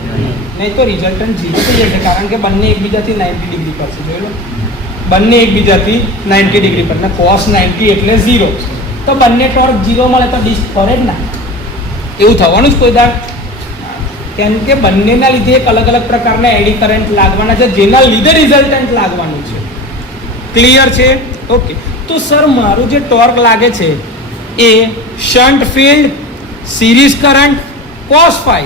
નહીં. તો રિઝલ્ટન્ટ 0 થઈ જશે, કારણ કે બંને એકબીજાથી 90 ડિગ્રી પર છે. જોઈ લો, બંને એકબીજાથી 90 ડિગ્રી પર, ને cos 90 એટલે 0. તો બંને ટોર્ક 0 મળે તો ડિસ્ક ફરે જ ના. એવું થવાનું જ કોઈ દાડ, કેમ કે બંનેના લીધે એક અલગ અલગ પ્રકારના એડી કરંટ લાગવાના છે, જેના લીધે રિઝલ્ટન્ટ લાગવાનું છે. ક્લિયર છે? ઓકે. તો સર મારું જે ટોર્ક લાગે છે એ shunt field, series current cos phi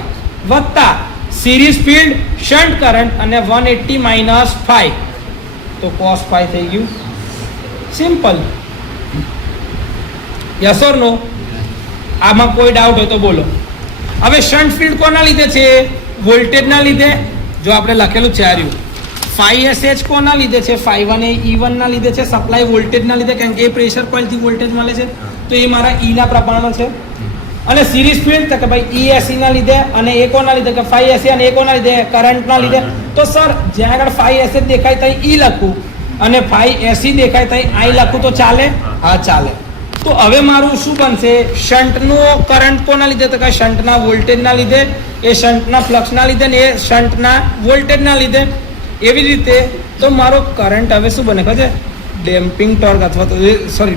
વત્તા સિરીઝ ફિલ્ડ, શન્ટ કરંટ અને 180 માઇનસ 5, તો cos phi થઈ ગયું. સિમ્પલ. Yes or no? આમાં કોઈ ડાઉટ હોય તો બોલો. હવે શન્ટ ફિલ્ડ કોના લીધે છે? વોલ્ટેજના લીધે. જો આપણે લખેલું છે આર્યું 5SH કોના લીધે છે? 5 એ E1 ના લીધે છે, સપ્લાય વોલ્ટેજના લીધે, કારણ કે એ પ્રેશર કોઇલથી વોલ્ટેજ મળે છે, તો એ મારા E ના પ્રમાણમાં છે. અને સિરીઝ ફિલ્ડ કે ભાઈ ESE ના લીધે, અને એ કોના લીધે? કે 5SE, અને એ કોના લીધે? કરંટના લીધે. તો સર જ્યાં આગળ 5SH દેખાય ત્યાં E લખું અને 5SE દેખાય ત્યાં I લખું તો ચાલે? હા ચાલે. તો હવે મારું શું બનશે? શન્ટનો કરંટ કોના લીધે? તો કે શન્ટના વોલ્ટેજના લીધે, એ શન્ટના ફ્લક્સના લીધે ને એ શન્ટના વોલ્ટેજના લીધે. એવી રીતે તો મારો કરંટ હવે શું બને ખબર છે? ડેમ્પિંગ ટોર્ક અથવા તો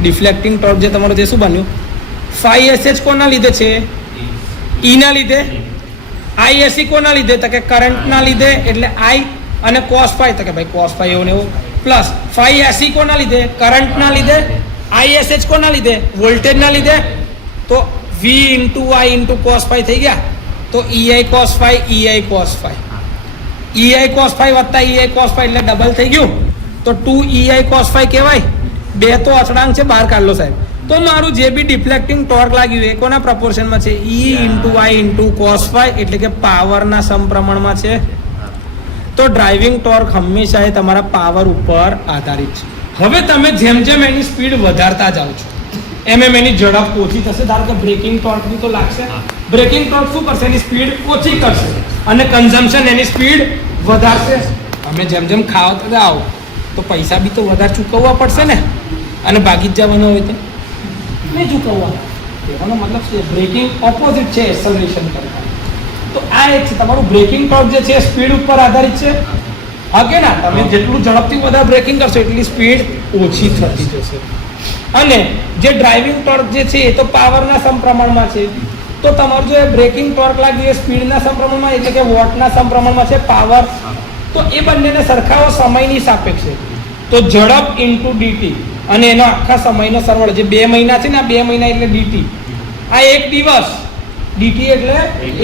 ડિફ્લેક્ટિંગ ટોર્ક જે તમારો તે શું બન્યું? 5SH કોના લીધે છે? E ના લીધે. ISE કોના લીધે? તો કે કરંટના લીધે, એટલે I, અને cos phi તો કે ભાઈ cos phi એવું ને એવું, પ્લસ 5SE કોના લીધે? કરંટના લીધે. ISH કોના લીધે? વોલ્ટેજના લીધે. તો V into I into cos phi થઈ ગયા. તો EI cos phi, EI cos phi, EI cos phi વત્તા EI cos phi એટલે ડબલ થઈ ગયું. તો 2EI cos phi કહેવાય. બે તો અચળાંક છે, બહાર કાઢ લો સાહેબ. તો મારું જે બી ડિફ્લેક્ટિંગ ટોર્ક લાગ્યું એ કોના પ્રપોર્શનમાં છે? E into I into cos phi, એટલે કે પાવરના સમપ્રમાણમાં છે. તો ડ્રાઇવિંગ ટોર્ક હંમેશા એ તમારા પાવર ઉપર આધારિત છે. હવે તમે જેમ જેમ એની સ્પીડ વધારતા જાઓ છો એમ એની ઝડપ ઓછી થશે. ધારો કે બ્રેકિંગ ટોર્ક બી તો લાગશે. બ્રેકિંગ ટોર્ક શું કરશે? એની સ્પીડ ઓછી કરશે અને કન્ઝમ્પશન એની સ્પીડ વધારશે. તમે જેમ જેમ ખાઓ તો આવો તો પૈસા બી તો વધારે ચૂકવવા પડશે ને, અને ભાગી જ જવાનો હોય તો નહીં ચૂકવવા. એનો મતલબ છે બ્રેકિંગ ઓપોઝિટ છે એક્સલરેશન કરતા. તો આ એક છે તમારું બ્રેકિંગ ટોર્ક જે છે સ્પીડ ઉપર આધારિત છે. હા કે ના? તમે જેટલું ઝડપથી વધારે બ્રેકિંગ કરશો એટલી સ્પીડ ઓછી થતી જશે. અને જે ડ્રાઇવિંગ ટોર્ક જે છે એ તો પાવરના સમપ્રમાણમાં છે. તો તમારું જે બ્રેકિંગ ટોર્ક લાગ્યું એ સ્પીડના સમપ્રમાણમાં એટલે કે વોટના સમપ્રમાણમાં છે પાવર. તો એ બંનેને સરખાવો સમયની સાપેક્ષે. તો ઝડપ ઇન્ટુ ડીટી અને એનો આખા સમયનો સરવાળો જે 2 મહિના છે ને આ 2 મહિના એટલે ડીટી. આ 1 દિવસ ડીટી એટલે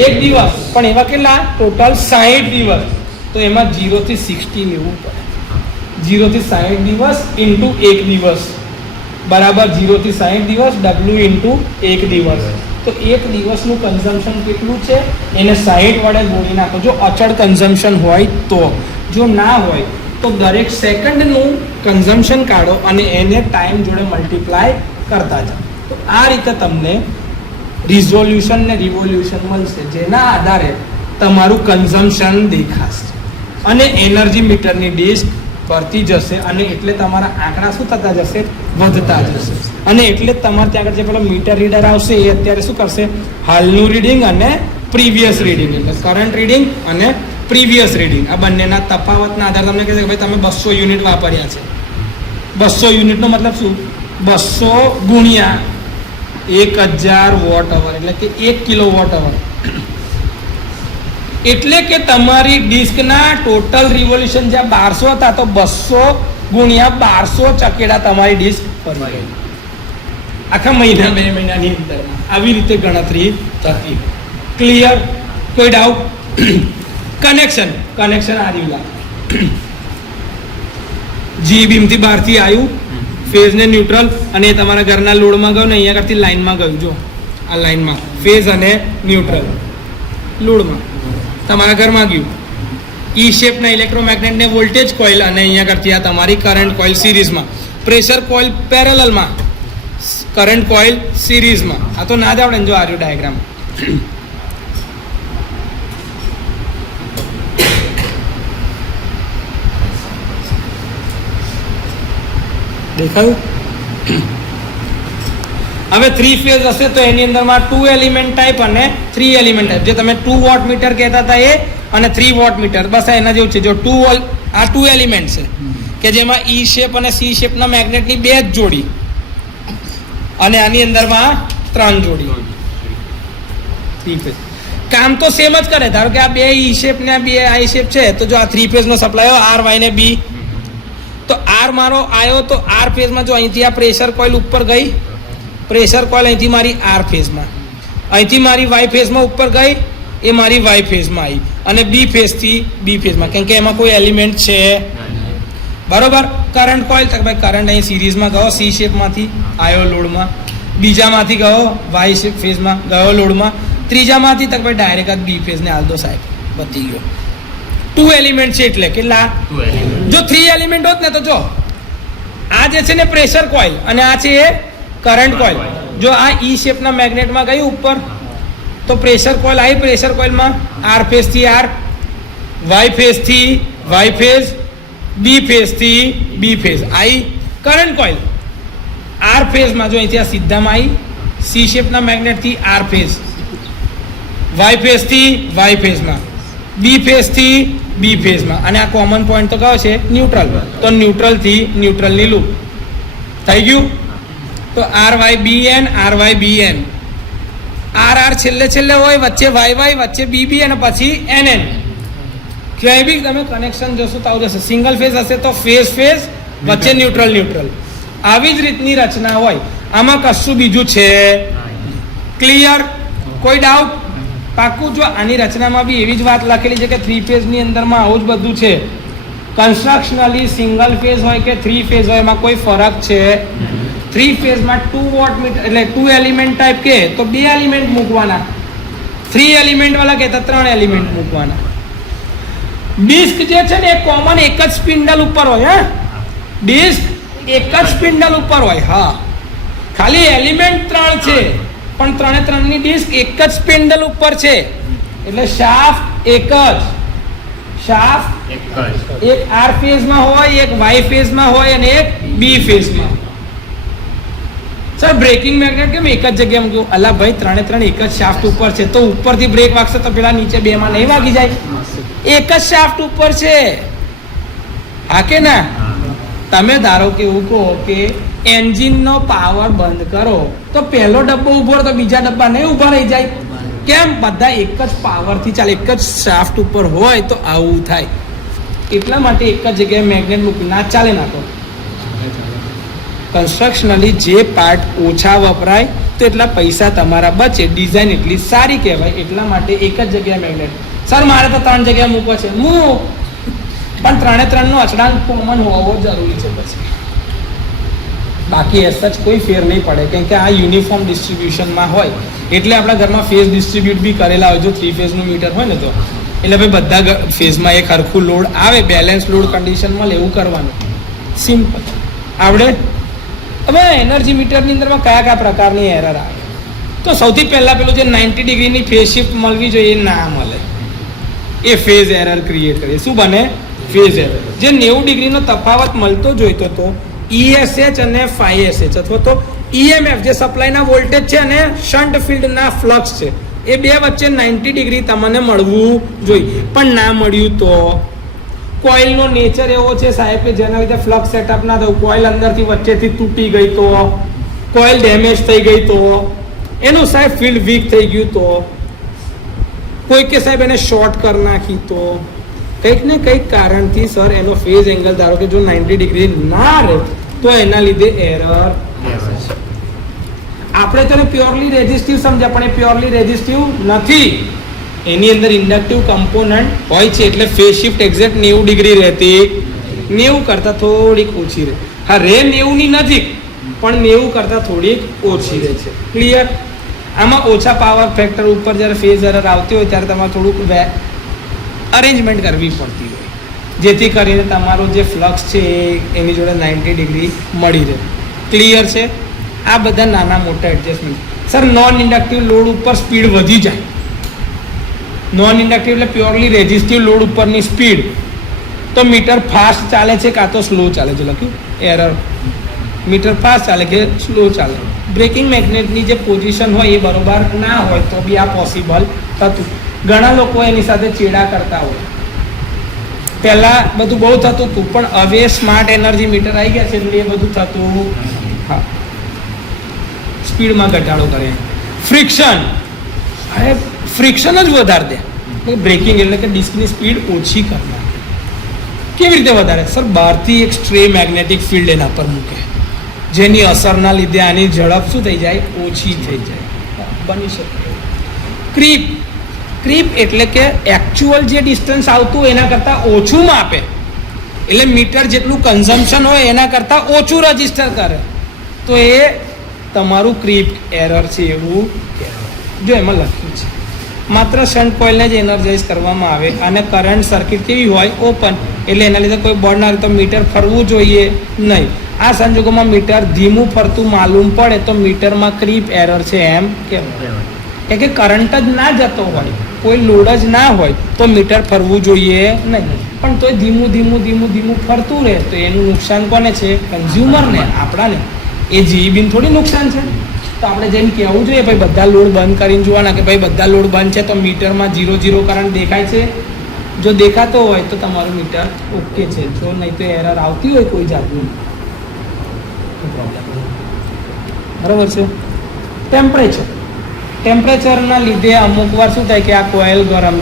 1 દિવસ પણ એવા કેટલા ટોટલ 60 દિવસ. તો એમાં 0 થી 60 લેવું પડે. 0 થી 60 દિવસ ઇન્ટુ 1 દિવસ બરાબર 0 થી 60 દિવસ ડબલ્યુ ઇન્ટુ 1 દિવસ. તો 1 દિવસનું કન્ઝમ્પશન કેટલું છે એને 60 વડે ગુણી નાખો જો અચળ કન્ઝમ્પશન હોય તો. જો ના હોય તો દરેક સેકન્ડનું કન્ઝમ્પશન કાઢો અને એને ટાઈમ જોડે મલ્ટીપ્લાય કરતા જાઓ. તો આ રીતે તમને રિઝોલ્યુશન ને રિવોલ્યુશન મળશે જેના આધારે તમારું કન્ઝમ્પશન દેખાશે અને એનર્જી મીટરની ડિસ્ક ભરતી જશે અને એટલે તમારા આંકડા શું થતા જશે વધતા જશે. અને એટલે જ તમારે ત્યાં આગળ જે પેલો મીટર રીડર આવશે એ અત્યારે શું કરશે હાલનું રીડિંગ અને પ્રીવિયસ રીડિંગ એટલે કરંટ રીડિંગ અને પ્રીવિયસ રીડિંગ આ બંનેના તફાવતના આધારે તમને કહેશે કે ભાઈ તમે 200 યુનિટ વાપર્યા છે. 200 યુનિટનો મતલબ શું 200 ગુણ્યા 1000 વોટ અવર એટલે કે 1 કિલો વોટ અવર એટલે કે તમારી ડિસ્કના ટોટલ રિવોલ્યુશન જ્યાં 1200 હતા તો 200 ગુણ્યા 1200 ચકેડા તમારી ડિસ્ક ફરી ગઈ આખા મહિના 2 મહિનાની અંદરમાં. આવી રીતે ગણતરી થતી. ક્લિયર? કોઈ ડાઉટ? કનેક્શન આ રહ્યું જી બીમથી બહારથી આવ્યું ફેઝ ને ન્યુટ્રલ અને એ તમારા ઘરના લોડમાં ગયો ને અહીંયા કરતી લાઇનમાં ગયું. જો આ લાઇનમાં ફેઝ અને ન્યુટ્રલ લોડમાં તમારા ઘરમાં ગયું. ઈ શેપના ઇલેક્ટ્રોમેગ્નેટને વોલ્ટેજ કોઇલ અને અહીંયા કરતી આ તમારી કરંટ કોઇલ સિરીઝમાં. પ્રેશર કોઇલ પેરેલલમાં, કરંટ કોઇલ સિરીઝમાં. આ તો ના જ આવડે ને જો આર્યું ડાયાગ્રામ. દેખાયું? હવે 3 ફેઝ હશે તો એની અંદરમાં 2 એલિમેન્ટ ટાઈપ અને 3 એલિમેન્ટ ટાઈપ. જે તમે 2 વોટ મીટર કહેતા હતા એ અને 3 વોટ મીટર બસ એના જેવું છે. જો 2 એલિમેન્ટ છે કે જેમાં ઈ શેપ અને સી શેપના મેગ્નેટની 2 જ જોડી અને આની અંદરમાં 3 જોડી. 3 ફેઝ કામ તો સેમ જ કરે. ધારો કે આ 2 ઈ શેપ ને 2 આઈ શેપ છે તો જો આ 3 ફેઝ નો સપ્લાય હોય આર વાય ને બી તો આર મારો આવ્યો તો આર ફેઝમાં જો અહીંથી આ પ્રેશર કોઇલ ઉપર ગઈ, પ્રેશર કોઇલ અહીંથી મારી આર ફેઝમાં, અહીંથી મારી વાય ફેઝમાં ઉપર ગઈ એ મારી વાય ફેઝમાં આવી અને બી ફેઝથી બી ફેઝમાં કેમ કે એમાં કોઈ એલિમેન્ટ છે બરોબર. કરંટ કોઇલ તો ભાઈ કરંટ અહીં સિરીઝમાં ગયો સી શેપમાંથી આવ્યો લોડમાં, બીજામાંથી ગયો વાય શેપ ફેઝમાં ગયો લોડમાં, ત્રીજામાંથી તક ભાઈ ડાયરેક્ટ જ બી ફેઝને હાલ દો સાહેબ બતી ગયો. 2 એલિમેન્ટ છે એટલે કેટલા? જો 3 એલિમેન્ટ હોત ને તો જો આ જે છે ને પ્રેશર કોઇલ અને આ છે એ કરંટ કોઇલ. જો આ ઈ શેપના મેગ્નેટમાં ગયું ઉપર તો પ્રેશર કોઇલ આવી, પ્રેશર કોઇલમાં આર ફેઝથી આર, વાય ફેઝથી વાય ફેઝ, બી ફેઝથી બી ફેઝ આવી. કરંટ કોઇલ આર ફેઝમાં જો અહીંથી આ સીધામાં આવી, સી શેપના મેગ્નેટથી આર ફેઝ, વાય ફેઝથી વાય ફેઝમાં, બી ફેઝથી બી ફેઝમાં અને આ કોમન પોઈન્ટ તો કયો છે ન્યુટ્રલ. તો ન્યુટ્રલથી ન્યુટ્રલની લૂપ થઈ ગયું. તો R Y B N, R Y B N, R R છેલ્લે હોય, વચ્ચે વાય વાય, વચ્ચે બી બી અને પછી એન એન. ક્યાંય બી તમે કનેક્શન જોશો તો આવું જશે. સિંગલ ફેઝ હશે તો ફેઝ ફેઝ વચ્ચે ન્યુટ્રલ ન્યુટ્રલ. આવી જ રીતની રચના હોય. આમાં કશું બીજું છે? ક્લિયર? કોઈ ડાઉટ? પાકું? જો આની રચનામાં બી એવી જ વાત લખેલી છે કે 3 ફેઝની અંદરમાં આવું જ બધું છે. કન્સ્ટ્રક્શનલી સિંગલ ફેઝ હોય કે 3 ફેઝ હોય એમાં કોઈ ફરક છે? 3 ફેઝમાં 2 વોટ મીટર એટલે 2 એલિમેન્ટ ટાઈપ કે તો 2 એલિમેન્ટ મૂકવાના, 3 એલિમેન્ટ વાળા કે તો 3 એલિમેન્ટ મૂકવાના. ડિસ્ક જે છે ને એ કોમન એક જ સ્પિન્ડલ ઉપર હોય. હા, ડિસ્ક એક જ સ્પિન્ડલ ઉપર હોય. હા, ખાલી એલિમેન્ટ 3 છે પણ 3 ડિસ્ક એક જ સ્પિન્ડલ ઉપર છે એટલે શાફ્ટ એક જ. શાફ્ટ એક આર ફેઝમાં હોય, એક વાય ફેઝમાં હોય અને એક બી ફેઝમાં. સર બ્રેકિંગ મેગ્નેટ કેમ એક જ જગ્યાએ મૂક્યું? અલા ભાઈ 3 એક જ શાફ્ટ ઉપર છે તો ઉપરથી બ્રેક વાગશે તો પેલા નીચે 2 માં નહીં વાગી જાય? એક જ શાફ્ટ ઉપર છે. હા કે ના? તમે ધારો કે એવું કહો કે એન્જિનનો પાવર બંધ કરો તો પહેલો ડબ્બો ઊભો રહે તો બીજા ડબ્બા નહીં ઊભા રહી જાય. કેમ? બધા એક જ પાવરથી ચાલે, એક જ શાફ્ટ ઉપર હોય તો આવું થાય. એટલા માટે એક જ જગ્યાએ મેગ્નેટ મૂકી ના ચાલે ના તો. કન્સ્ટ્રક્શનલી જે પાર્ટ ઓછા વપરાય તો એટલા પૈસા તમારા બચે, ડિઝાઇન એટલી સારી કહેવાય. એટલા માટે એક જ જગ્યાએ મેગ્નેટ. સર મારે તો 3 જગ્યાએ મૂકવો છે, મૂક, પણ 3 અચળાંક કોમન હોવો જરૂરી છે પછી. બાકી એસ જ કોઈ ફેર નહીં પડે, કેમ કે આ યુનિફોર્મ ડિસ્ટ્રીબ્યુશનમાં હોય. એટલે આપણા ઘરમાં ફેઝ ડિસ્ટ્રીબ્યુટ બી કરેલા હોય. જો 3 ફેઝનું મીટર હોય ને તો એટલે ભાઈ બધા ફેઝમાં એક હરખું લોડ આવે, બેલેન્સ લોડ કન્ડિશનમાં લેવું કરવાનું. સિમ્પલ. આવડે? હવે એનર્જી મીટરની અંદરમાં કયા કયા પ્રકારની એરર આવે? તો સૌથી પહેલાં પેલું જે 90 ડિગ્રીની ફેઝ શિફ્ટ મળવી જોઈએ એ ના મળે, એ ફેઝ એરર ક્રિએટ કરે. શું બને? Phase error. જે 90 ડિગ્રીનો તફાવત મળતો જોઈતો તો ESH અને phi-sh અથવા તો EMF જે સપ્લાયના વોલ્ટેજ છે અને શન્ટ ફિલ્ડના ફ્લક્સ છે, એ બે વચ્ચે 90 ડિગ્રી તમને મળવું જોઈએ. પણ ના મળ્યું તો કોઇલનો નેચર એવો છે સાહેબ કે જેના લીધે ફ્લક્સ સેટઅપ ના થયું, કોઇલ અંદરથી વચ્ચેથી તૂટી ગઈ તો, કોઇલ ડેમેજ થઈ ગઈ તો, એનું સાહેબ ફિલ્ડ વીક થઈ ગયું તો, કોઈ કે સાહેબ એને શોર્ટ કરી નાખી તો, કંઈક ને કંઈક કારણથી સર એનો ફેઝ એંગલ ધારો કે જો 90 ડિગ્રી ના રહે તો એના લીધે એરર. આપણે તેને પ્યોરલી રેઝિસ્ટિવ સમજ્યા, પણ એ પ્યોરલી રેઝિસ્ટિવ નથી. એની અંદર ઇન્ડક્ટિવ કમ્પોનન્ટ હોય છે. એટલે ફેઝ શિફ્ટ એક્ઝેક્ટ 90 ડિગ્રી રહેતી, 90 કરતાં થોડીક ઓછી રહે. હા, રે 90 ની નજીક, પણ 90 કરતાં થોડીક ઓછી રહે છે. ક્લિયર? આમાં ઓછા પાવર ફેક્ટર ઉપર જ્યારે ફેઝ એરર આવતી હોય ત્યારે તમારે થોડુંક અરેન્જમેન્ટ કરવી પડતી હોય, જેથી કરીને તમારું જે ફ્લક્સ છે એની જોડે 90 ડિગ્રી મળી રહે. ક્લિયર છે? આ બધા નાના મોટા adjustment. Sir non inductive load ઉપર સ્પીડ વધી જાય. નોન ઇન્ડક્ટિવ એટલે પ્યોરલી રેઝિસ્ટિવ લોડ ઉપરની સ્પીડ, તો મીટર ફાસ્ટ ચાલે છે કાં તો સ્લો ચાલે છે. લખ્યું એરર. મીટર ફાસ્ટ ચાલે કે સ્લો ચાલે. બ્રેકિંગ મેગ્નેટની જે પોઝિશન હોય એ બરોબર ના હોય તો બી આ પોસિબલ થતું. ઘણા લોકો એની સાથે ચેડા કરતા હોય. પહેલાં બધું બહુ થતું હતું, પણ હવે સ્માર્ટ એનર્જી મીટર આવી ગયા છે એટલે એ બધું થતું. હા, સ્પીડમાં ઘટાડો કરે. ફ્રિક્શન, અરે ફ્રિક્શન જ વધારે દે. બ્રેકિંગ એટલે કે ડિસ્કની સ્પીડ ઓછી કરનાર. કેવી રીતે વધારે? સર બહારથી એક સ્ટ્રે મેગ્નેટિક ફિલ્ડ એના પર મૂકે, જેની અસરના લીધે આની ઝડપ શું થઈ જાય? ઓછી થઈ જાય. બની શકે. ક્રીપ. ક્રીપ એટલે કે એકચ્યુઅલ જે ડિસ્ટન્સ આવતું હોય એના કરતાં ઓછું માપે, એટલે મીટર જેટલું કન્ઝમ્પશન હોય એના કરતાં ઓછું રજીસ્ટર કરે, તો એ તમારું ક્રીપ એરર છે. એવું જો એમાં લખ્યું છે. માત્ર શન્ટ કોઇલને જ એનર્જાઇઝ કરવામાં આવે અને કરંટ સર્કિટ કેવી હોય? ઓપન. એટલે એના લીધે કોઈ બળ ના રહે તો મીટર ફરવું જોઈએ નહીં. આ સંજોગોમાં મીટર ધીમું ફરતું માલુમ પડે તો મીટરમાં ક્રીપ એરર છે એમ કહેવાય. કે કરંટ જ ના જતો હોય, કોઈ લોડ જ ના હોય તો મીટર ફરવું જોઈએ નહીં. પણ તોય ધીમું ફરતું રહે તો એનું નુકસાન કોને છે? કન્ઝ્યુમરને, આપણાને. એ જીબીને થોડી નુકસાન છે. તો આપણે જેમ કહેવું જોઈએ ભાઈ બધા લોડ બંધ કરીને જોવાના કે ભાઈ બધા લોડ બંધ છે તો મીટરમાં 0 કરંટ દેખાય છે. જો દેખાતો હોય તો તમારું મીટર ઓકે છે, જો નહીં તો એરર આવતી હોય કોઈ જાતની. બરાબર છે. ટેમ્પરેચરના લીધે અમુક વાર શું થાય કે આ કોઇલ ગરમ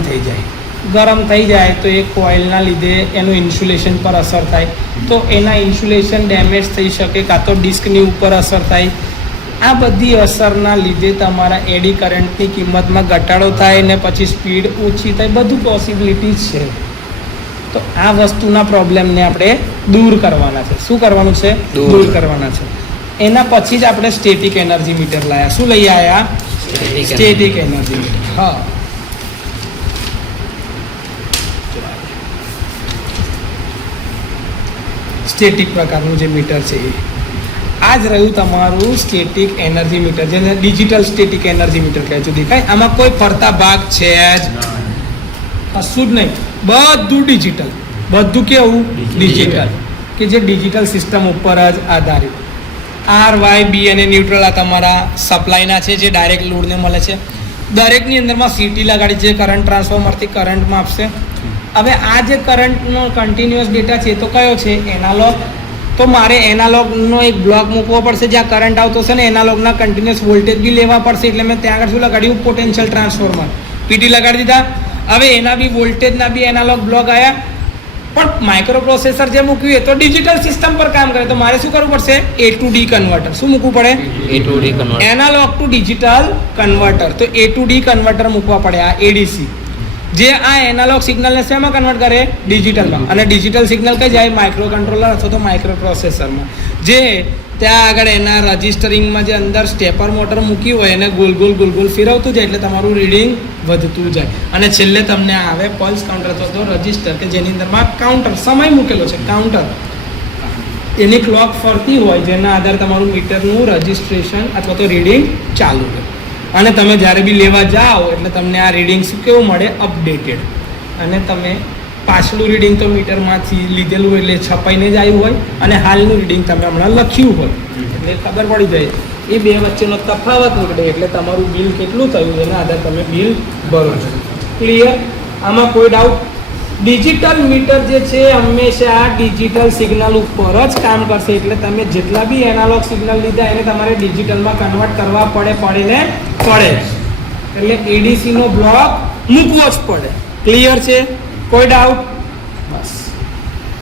થઈ જાય તો એ કોઇલના લીધે એનું ઇન્સ્યુલેશન પર અસર થાય, તો એના ઇન્સ્યુલેશન ડેમેજ થઈ શકે, કાં તો ડિસ્કની ઉપર અસર થાય. આ બધી અસરના લીધે તમારા એડી કરંટની કિંમતમાં ઘટાડો થાય ને પછી સ્પીડ ઓછી થાય, બધું પોસિબિલિટીઝ છે. તો આ વસ્તુના પ્રોબ્લેમને આપણે દૂર કરવાના છે. શું કરવાનું છે? દૂર કરવાના છે. એના પછી જ આપણે સ્ટેટિક એનર્જી મીટર લાયા. શું લઈ આવ્યા? Static energy metre. હા, સ્ટેટિક પ્રકારનું જે મીટર છે આ જ રહ્યું તમારું સ્ટેટિક એનર્જી મીટર, જેને ડિજિટલ સ્ટેટિક એનર્જી મીટર કહે છે. દેખાય? આમાં કોઈ ફરતા ભાગ છે જ કશું જ નહીં, બધું ડિજિટલ. બધું કેવું? ડિજિટલ. કે જે ડિજિટલ સિસ્ટમ ઉપર જ આધારિત. આર, વાય, બી અને ન્યુટ્રલ આ તમારા સપ્લાયના છે જે ડાયરેક્ટ લોડને મળે છે. દરેકની અંદરમાં સીટી લગાડી છે, કરંટ ટ્રાન્સફોર્મરથી કરંટ માપશે. હવે આ જે કરંટનો કન્ટિન્યુઅસ ડેટા છે તો કયો છે? એનાલોગ. તો મારે એનાલોગનો એક બ્લોક મૂકવો પડશે જ્યાં કરંટ આવતો હશે ને એનાલોગના કન્ટિન્યુઅસ વોલ્ટેજ બી લેવા પડશે. એટલે મેં ત્યાં આગળ શું લગાડ્યું? પોટેન્શિયલ ટ્રાન્સફોર્મર પીટી લગાડી દીધા. હવે એના બી વોલ્ટેજના બી એનાલોગ બ્લોક આવ્યા. પણ માઇક્રો પ્રોસેસર જે મૂક્યું એ તો ડિજિટલ સિસ્ટમ પર કામ કરે, તો મારે શું કરવું પડશે? A to D converter. શું મૂકવું પડે? A to D converter. Analogue to digital converter. તો A to D કન્વર્ટર મૂકવા પડે. આ ADC જે આ એનાલોગ સિગ્નલને શેમાં કન્વર્ટ કરે? ડિજિટલમાં. અને ડિજિટલ સિગ્નલ કઈ જાય? માઇક્રો કંટ્રોલર અથવા તો માઇક્રો પ્રોસેસરમાં. જે ત્યાં આગળ એના રજિસ્ટરિંગમાં જે અંદર સ્ટેપર મોટર મૂકી હોય એને ગોલ ગોલ ફેરવતું જાય એટલે તમારું રીડિંગ વધતું જાય. અને છેલ્લે તમને આવે પલ્સ કાઉન્ટર અથવા તો રજિસ્ટર કે જેની અંદરમાં કાઉન્ટર સમય મૂકેલો છે. કાઉન્ટર એની ક્લોક ફરતી હોય જેના આધારે તમારું મીટરનું રજિસ્ટ્રેશન અથવા તો રીડિંગ ચાલુ હોય. અને તમે જ્યારે બી લેવા જાઓ એટલે તમને આ રીડિંગ શું કેવું મળે? અપડેટેડ. અને તમે પાછલું રીડિંગ તો મીટરમાંથી લીધેલું હોય એટલે છપાઈને જ આવ્યું હોય અને હાલનું રીડિંગ તમે હમણાં લખ્યું હોય એટલે ખબર પડી જાય. એ બે વચ્ચેનો તફાવત નીકળે એટલે તમારું બિલ કેટલું થયું એના આધારે તમે બિલ ભરો છો. ક્લિયર? આમાં કોઈ ડાઉટ? ડિજિટલ મીટર જે છે હંમેશા ડિજિટલ સિગ્નલ ઉપર જ કામ કરશે. એટલે તમે જેટલા બી એનાલોગ સિગ્નલ લીધા એને તમારે ડિજિટલમાં કન્વર્ટ કરવા પડે. એટલે ADC નો બ્લોક મૂકવો જ પડે. ક્લિયર છે? કોઈ ડાઉટ? બસ.